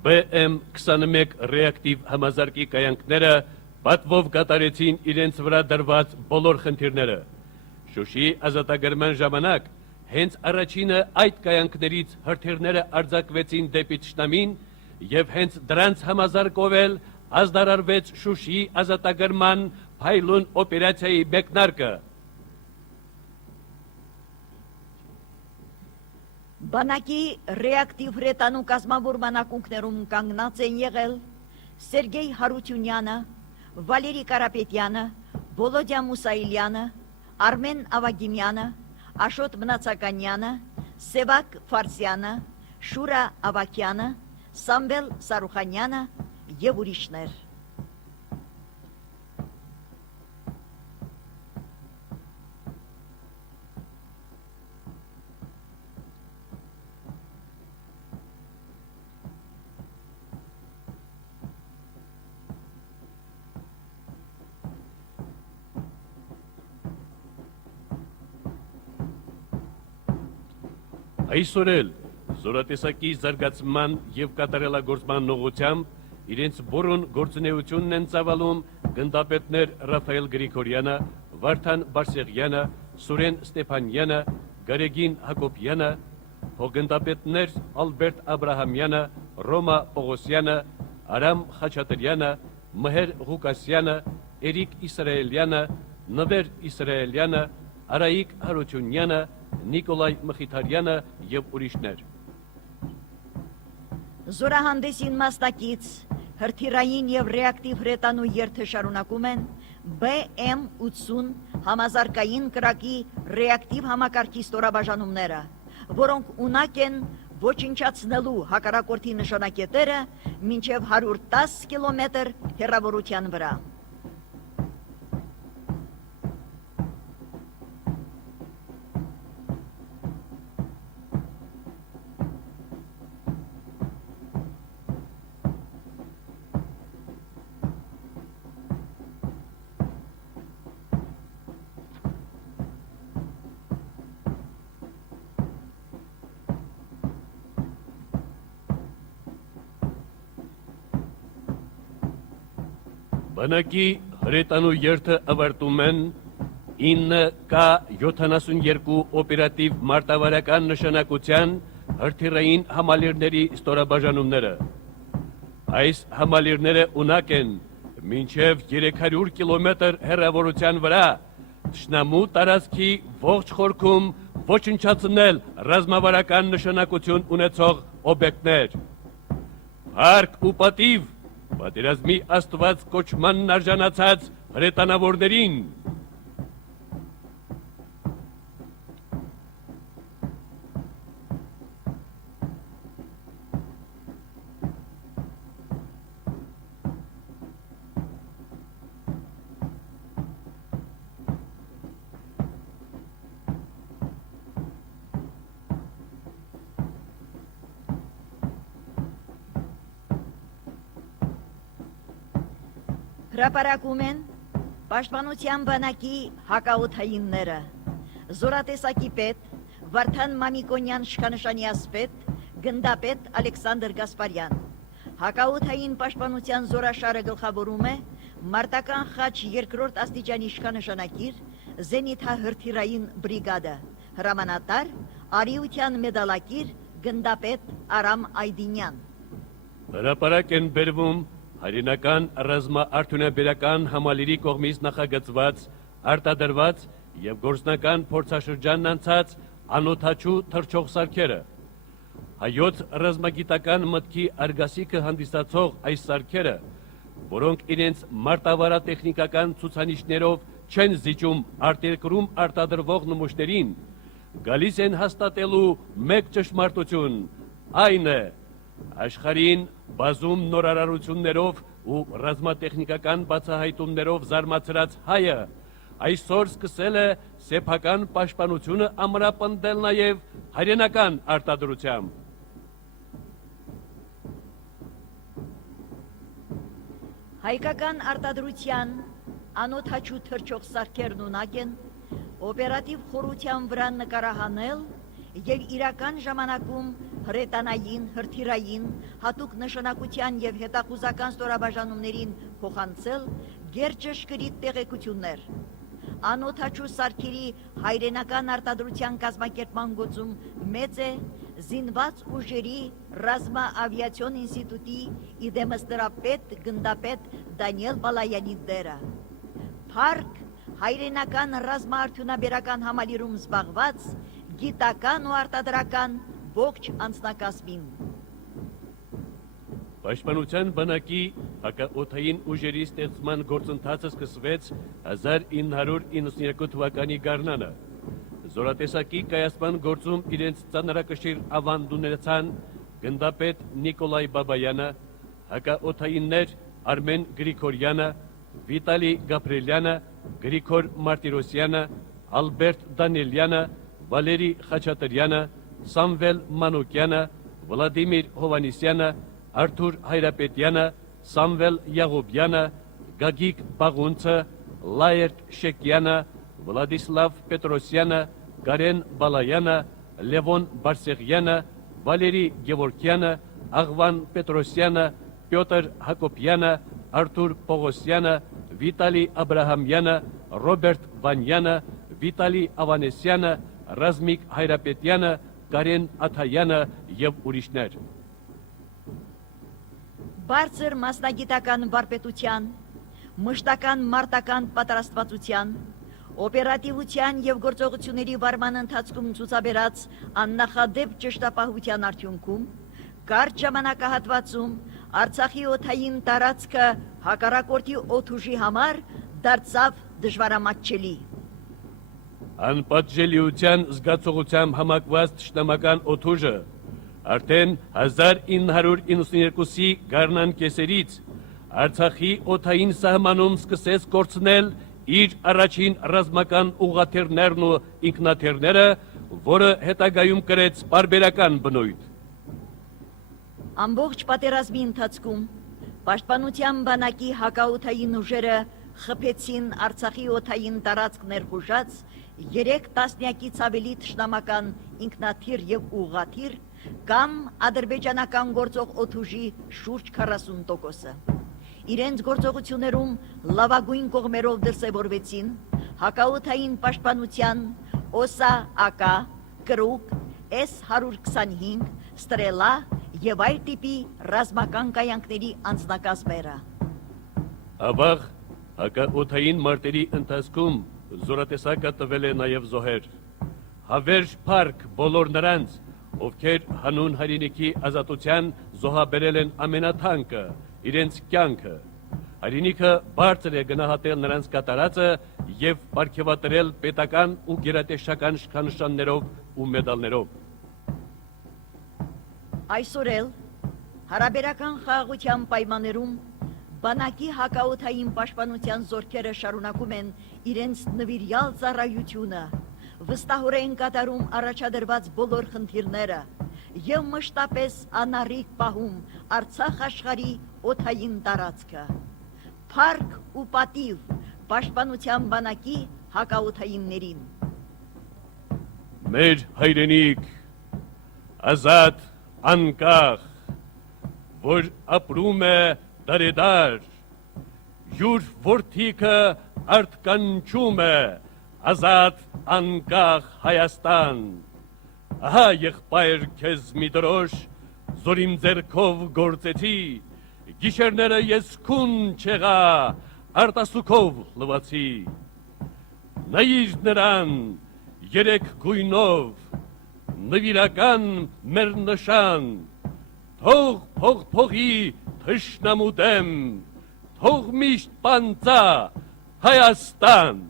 BM-21 ռեակտիվ համազարգի կայանքները պատվով կատարեցին իրենց վրա դրված բոլոր խնդիրները։ Շուշի ազատագրման ժամանակ հենց առաջինը այդ կայանքներից հրթիռները արձակվեցին դեպի թշնամին եւ հենց դրանց համազարգով էլ ազդարարվեց Շուշի ազատագրման փայլուն օպերացիայի մեկնարկը։ Բանակի ռեակտիվ հրետանու կազմավորման ակունքներում կանգնած են եղել Սերգեյ Հարությունյանը, Վալերի Կարապետյանը, Վոլոդյա Մուսայիլյանը, Արմեն Ավագիմյանը, Աշոտ Մնացականյանը, Սևակ Ֆարսյանը, Շուրա Ավակյանը, Սամվել Սարուխանյանը եւ ուրիշներ։ Այսօր էլ զորատեսակի զարգացման եւ կատարելագործման ուղղությամբ իրենց բուրըն գործունեությունն են ծավալում գնդապետներ Ռաֆայել Գրիգորյանը, Վարդան Բարսեղյանը, Սուրեն Ստեփանյանը, Գարեգին Հակոբյանը, հոգգնդապետներ Ալբերտ Աբրահամյանը, Ռոմա Պողոսյանը, Արամ Խաչատրյանը, Մհեր Ղուկասյանը, Էրիկ Իսրայելյանը, Նվեր Իսրայելյանը, Արայիկ Հարությունյանը, Նիկոլայ Մխիթարյանը եւ ուրիշներ։ Զորահանդեսին մասնակից հրթիռային եւ ռեակտիվ հրետանու երթը շարունակում են BM-80 համազարգային կրակի ռեակտիվ համակարգի ստորաբաժանումները, որոնք ունակ են ոչնչացնելու հակառակորդի նշանակետերը մինչև 110 կիլոմետր հեռավորության վրա։ Բանակի հրետանու երթը ավարտում են 9K72 օպերատիվ մարտավարական նշանակության հրթիռային համալիրների ստորաբաժանումները։ Այս համալիրները ունակ են մինչև 300 կիլոմետր հեռավորության վրա թշնամու տարածքի ողջ խորքում ոչնչացնել ռազմավարական նշանակություն ունեցող օբյեկտներ։ Փառք ու պատիվ պատերազմի աստված կոչմանն արժանացած հրետանավորներին։ Հրապարակում են պաշտպանության բանակի հակաօդայինները, զորատեսակի պետ Վարդան Մամիկոնյան իշխանշանի ասպետ, գնդապետ Ալեքսանդր Գասպարյան։ Հակաօդային պաշտպանության զորաշարը գլխավորում է մարտական խաչ 2-րդ աստիճանի իշխանշանակիր զենիթահրթիռային բրիգադը, հրամանատար Արիության մեդալակիր գնդապետ Արամ Այդինյան։ Հրապարակ են բերվում հայրենական ռազմաարդյունաբերական համալիրի կողմից նախագծված, արտադրված եւ գործնական փորձաշրջանն անցած անօթաչու թռչող սարքերը։ Հայոց ռազմագիտական մտքի արգասիքը հանդիսացող այս սարքերը, որոնք իրենց մարտավարատեխնիկական ցուցանիշներով չեն զիջում արտերկրում արտադրվող նմուշներին, գալիս են հաստատելու մեկ ճշմարտություն, այն է աշխարհին բազում նորարարություններով ու ռազմատեխնիկական բացահայտումներով զարմացրած հայը այսօր սկսել է սեփական պաշտպանությունը ամրապնդել նաև հայրենական արտադրությամբ։ Հայկական արտադրության անօթաչու թրջող սարքերն ունակ են օպերատիվ խորության վրա նկարահանել եւ իրական ժամանակում հրետանային, հրթիռային, հատուկ նշանակության եւ հետախուզական ստորաբաժանումներին փոխանցել գերճշգրիտ տեղեկություններ։ Անօթաչու սարքերի հայրենական արտադրության կազմակերպման գործում մեծ է զինված ուժերի ռազմաավիացիոն ինստիտուտի իդեմստրապետ գնդապետ Դանիել Բալայանի դերը։ Փառք հայրենական ռազմաարդյունաբերական համալիրում զբաղված գիտական ու արտադրական ողջ անձնակազմին։ Պաշտպանության բանակի հակաօդային ուժերի ստեղծման գործընթացը սկսվեց 1992 թվականի գարնանը։ Զորատեսակի կայացման գործում իրենց ծանրակշիռ ավանդ ունեցան գնդապետ Նիկոլայ Բաբայանը, հակաօդայիններ Արմեն Գրիգորյանը, Վիտալի Գաբրելյանը, Գրիգոր Մարտիրոսյանը, Ալբերտ Դանիելյանը, Վալերի Խաչատրյանը, Սամվել Մանուկյանը, Վլադիմիր Հովանիսյանը, Արթուր Հայրապետյանը, Սամվել Յաղոբյանը, Գագիկ Բաղունցը, Լայերտ Շեկյանը, Վլադիսլավ Պետրոսյանը, Գարեն Բալայանը, Լևոն Բարսեղյանը, Վալերի Գևորգյանը, Աղվան Պետրոսյանը, Պյոտր Հակոբյանը, Արթուր Պողոսյանը, Վիտալի Աբրահամյանը, Ռոբերտ Վանյանը, Վիտալի Ավանեսյանը, Ռազմիկ Հայրապետյանը, Կարեն Աթայանը եւ ուրիշներ։ Բարձր մասնագիտական վարպետության, մշտական մարտական պատրաստվածության, օպերատիվության եւ գործողությունների վարման ընթացքում ցուցաբերած աննախադեպ ճշտապահության արդյունքում կարճ ժամանակահատվածում Արցախի օդային տարածքը հակառակորդի օդուժի համար դարձավ դժվարամատչելի։ Անպատժելիության զգացողությամբ համակված թշնամական օդուժը արդեն 1992-ի գարնան կեսերից Արցախի օդային սահմանում սկսեց կորցնել իր առաջին ռազմական ուղղաթիռներն ու ինքնաթիռները, որը հետագայում կրեց պարբերական բնույթ։ Ամբողջ պատերազմի ընթացքում պաշտպանության բանակի հակաօդային ուժերը խփեցին Արցախի օդային տարածք ներխուժած 3 տասնյակից ավելի թշնամական ինքնաթիռ եւ ուղղաթիռ կամ ադրբեջանական գործող օդուժի շուրջ 40%-ը։ Իրենց գործողություններում լավագույն կողմերով դրսևորվեցին հակաօդային պաշտպանության ՕՍԱ-ԱԿ, կրուկ, S-125, Ստրելա եւ այլ տիպի ռազմական կայանքների անձնակազմերը։ Ավաղ հակաօդային մարտերի ընթացքում զորատեսակը տվել է նաև զոհեր։ Հավերժ փառք բոլոր նրանց, ովքեր հանուն հայրենիքի ազատության զոհաբերել են ամենաթանկը, իրենց կյանքը։ Հայրենիքը բարձր է գնահատել նրանց կատարածը եւ պարգևատրել պետական ու գերատեսչական շքանշաններով ու մեդալներով։ Այսօր էլ հարաբերական խաղաղության պայմաններում բանակի հակաօդային պաշտպանության զորքերը շարունակում են իրենց նվիրյալ ծառայությունը, վստահորեն կատարում առաջադրված բոլոր խնդիրները եւ մշտապես անառիկ պահում Արցախ աշխարհի օդային տարածքը։ Փառք ու պատիվ պաշտպանության բանակի հակաօդայիններին։ Մեր հայրենիք, ազատ, անկախ, որ ապրում է դարեդար, յուր որդիքը արտկանչում է ազատ անկախ Հայաստան։ Ահա եղբայր քեզ մի դրոշ, զորիմ ձեռքով գործեցի, գիշերները ես քուն չեղա, արտասուքով լվացի։ Նայիր նրան երեք գույնով, նվիրական մեր նշան, թող փողփողի թշնամու դեմ, թող միշտ պանծա Հայաստան։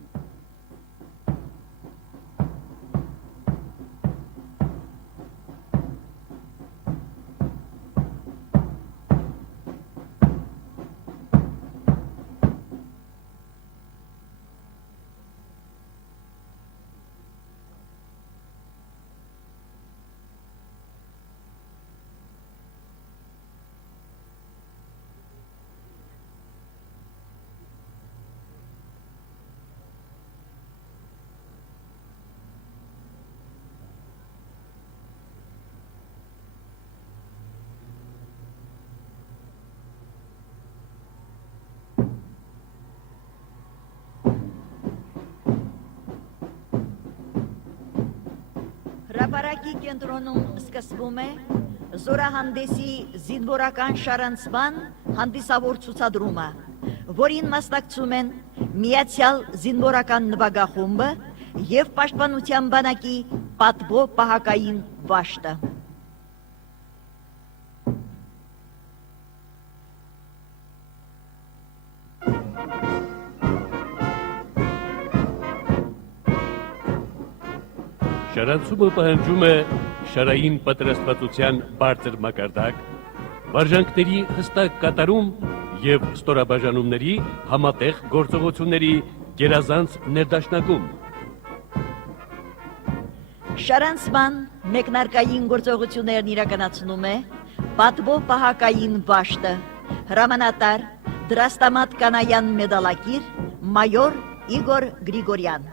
Հրապարակի կենտրոնում սկսվում է զորահանդեսի զինվորական շարանցման հանդիսավոր ցուցադրումը, որին մասնակցում են Միացյալ զինվորական նվագախումբը եւ Պաշտպանության բանակի պատվո պահակային վաշտը։ Շարանցումը պահանջում է շարային պատրաստվածության բարձր մակարդակ, վարժանքների հստակ կատարում եւ ստորաբաժանումների համատեղ գործողությունների գերազանց ներդաշնակում։ Շարանցման մեկնարկային գործողություններն իրականացնում է պատվո պահակային վաշտը, հրամանատար Դրաստամատ Կանայան մեդալակիր մայոր Իգոր Գրիգորյան։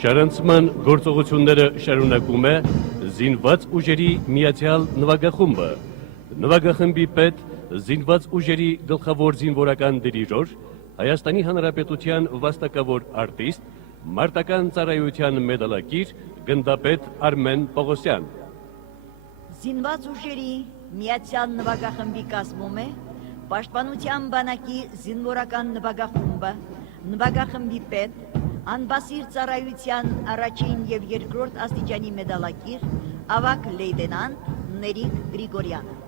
Շարանցման գործողությունները շարունակում է զինված ուժերի միացյալ նվագախումբը։ Նվագախմբի պետ զինված ուժերի գլխավոր զինվորական դիրիժոր, Հայաստանի Հանրապետության վաստակավոր արտիստ, մարտական ծառայության մեդալակիր գնդապետ Արմեն Պողոսյան։ Զինված ուժերի միացյալ նվագախմբի կազմում է Պաշտպանության բանակի զինվորական նվագախումբը, նվագախմբի պետ, անբասիր ծառայության առաջին և երկրորդ աստիճանի մեդալակիր, ավագ լեյտենանտ Ներիկ Գրիգորյանը։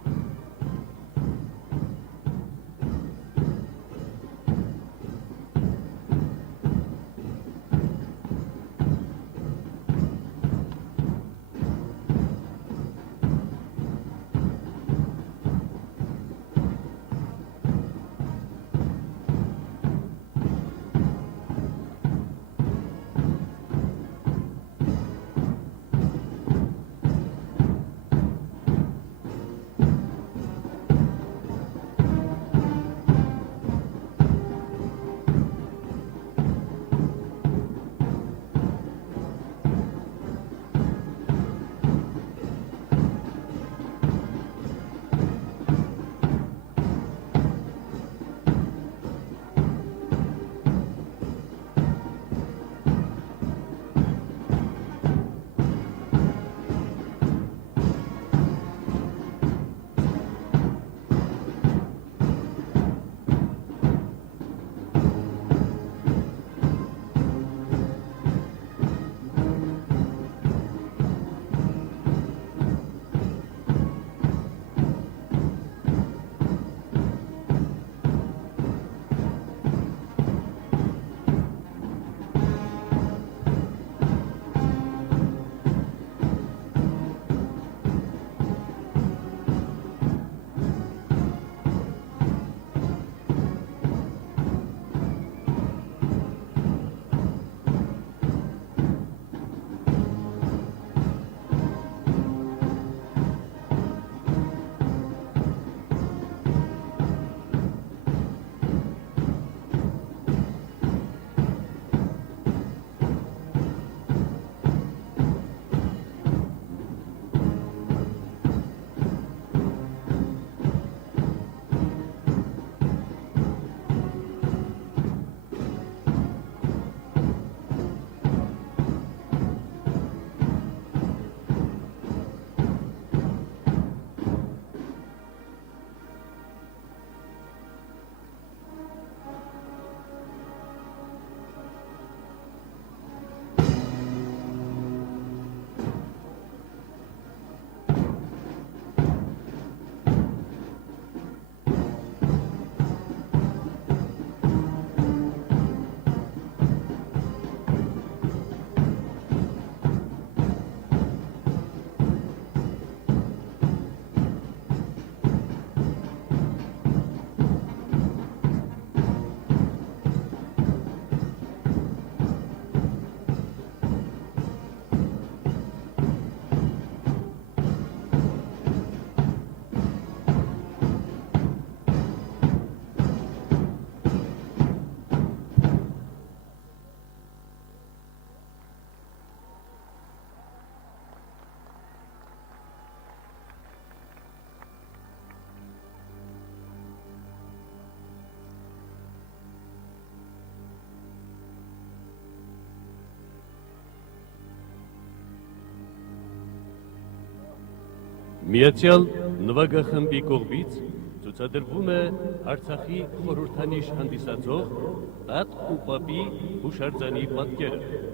Միացյալ նվագախմբի կողմից ցուցադրվում է Արցախի խորհրդանիշ հանդիսացող Տատ ու Պապի հուշարձանի պատկերը։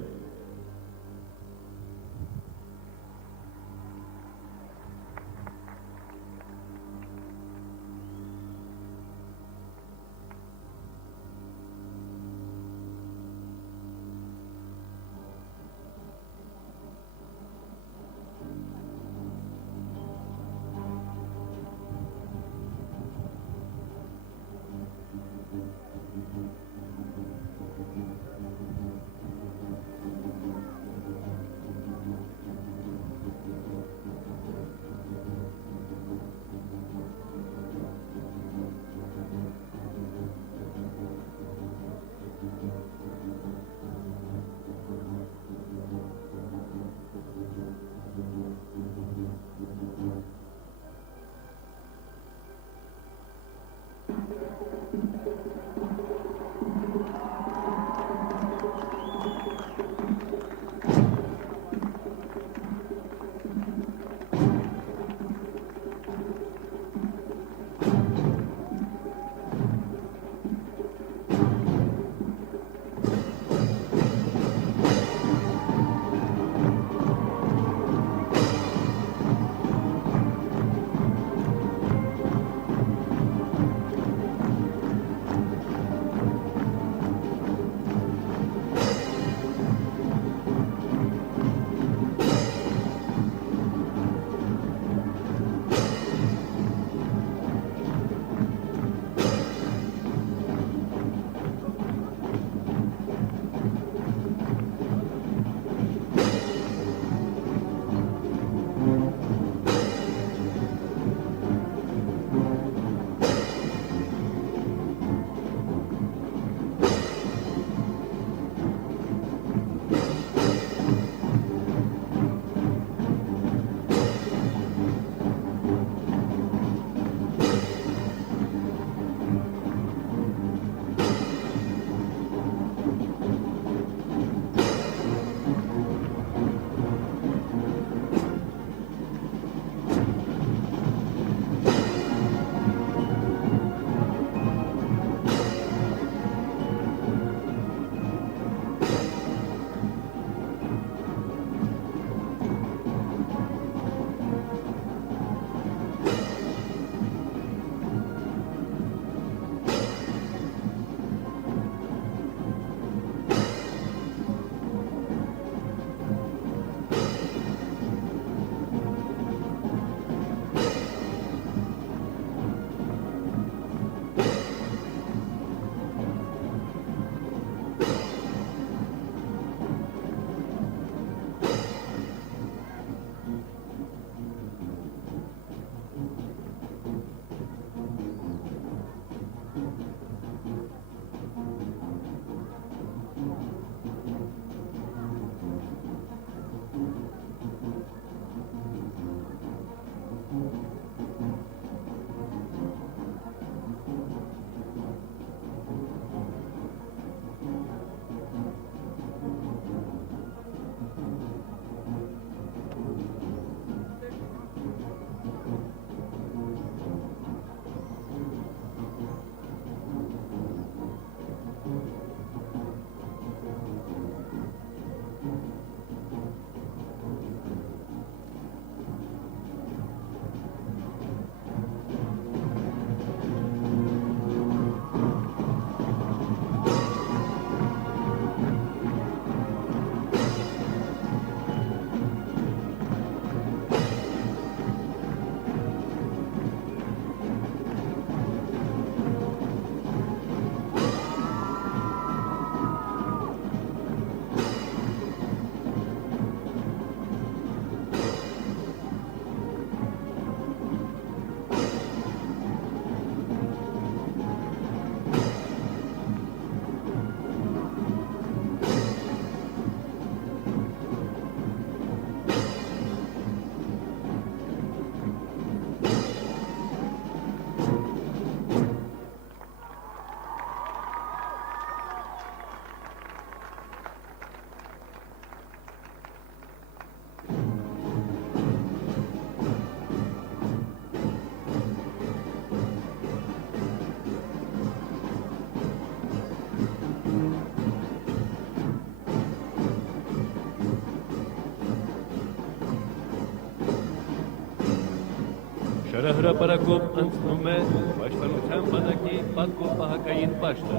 Հրահրապարակով անցնում է Պաշտպանության բանակի պատկոպահակային պաշտը։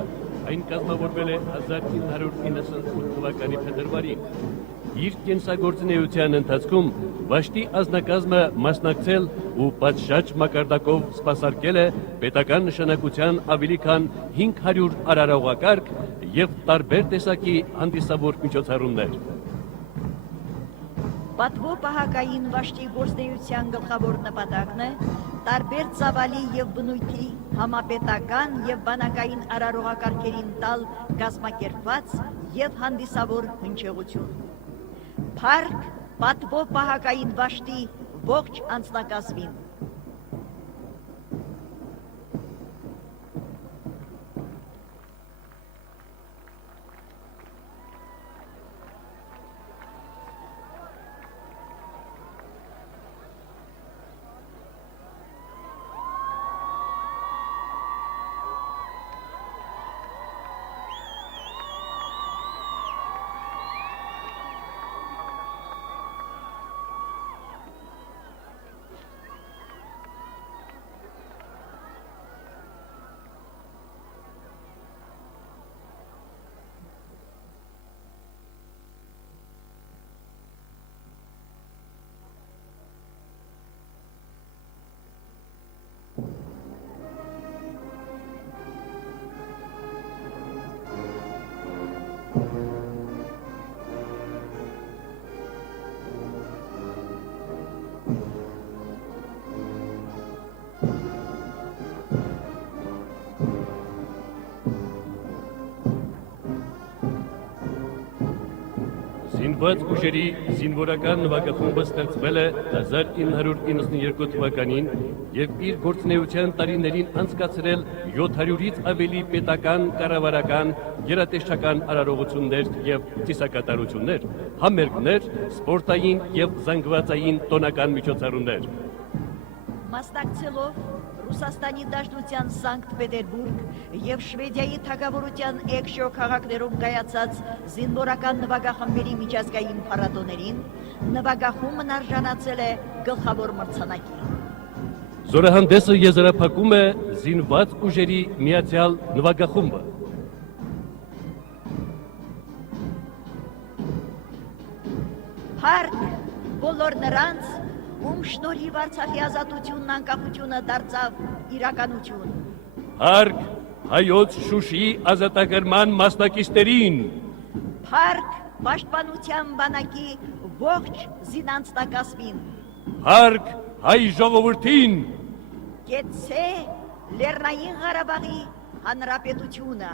Այն կազմավորվել է 1998 թվականի փետրվարին։ Իր կենսագործունեության ընթացքում Վաշտի ազնագազմը մասնակցել ու պատշաճ մակարդակով սպասարկել է պետական նշանակության ավելի քան 500 արարողակարգ եւ տարբեր տեսակի հանդիսավոր միջոցառումներ։ Պատվո պահակային վաշտի գործնեության գլխավոր նպատակն է տարբեր ծավալի եւ բնույթի համապետական եւ բանակային արարողակարգերին տալ կազմակերպված եւ հանդիսավոր հնչեղություն։ Փառք պատվո պահակային վաշտի ողջ անձնակազմին։ Զինված ուժերի զինվորական նվագախումբը ստեղծվել է 1992 թվականին եւ իր գործունեության տարիներին անցկացրել 700-ից ավելի պետական, կառավարական, գերատեսչական արարողություններ եւ ծիսակատարություններ, համերգներ, սպորտային եւ զանգվածային տոնական միջոցառումներ։ Մասնակցելով Ռուսաստանի Դաշնության Սանկտ Պետերբուրգ եւ Շվեդիայի թագավորության Էքշո քաղաքներում կայացած զինվորական նվագախմբերի միջազգային փառատոներին նվագախումբն արժանացել է գլխավոր մրցանակի։ Զորահանդեսը եզրափակում է զինված ուժերի միացյալ նվագախումբը։ Փառք բոլոր նրանց, ում շնորհիվ Արցախի ազատությունն անկախությունը դարձավ իրականություն։ Փառք հայոց Շուշիի ազատագրման մասնակիցներին։ Փառք պաշտպանության բանակի ողջ զինանձնակազմին։ Փառք հայ ժողովրդին։ Կեցե Լեռնային Ղարաբաղի Հանրապետությունը։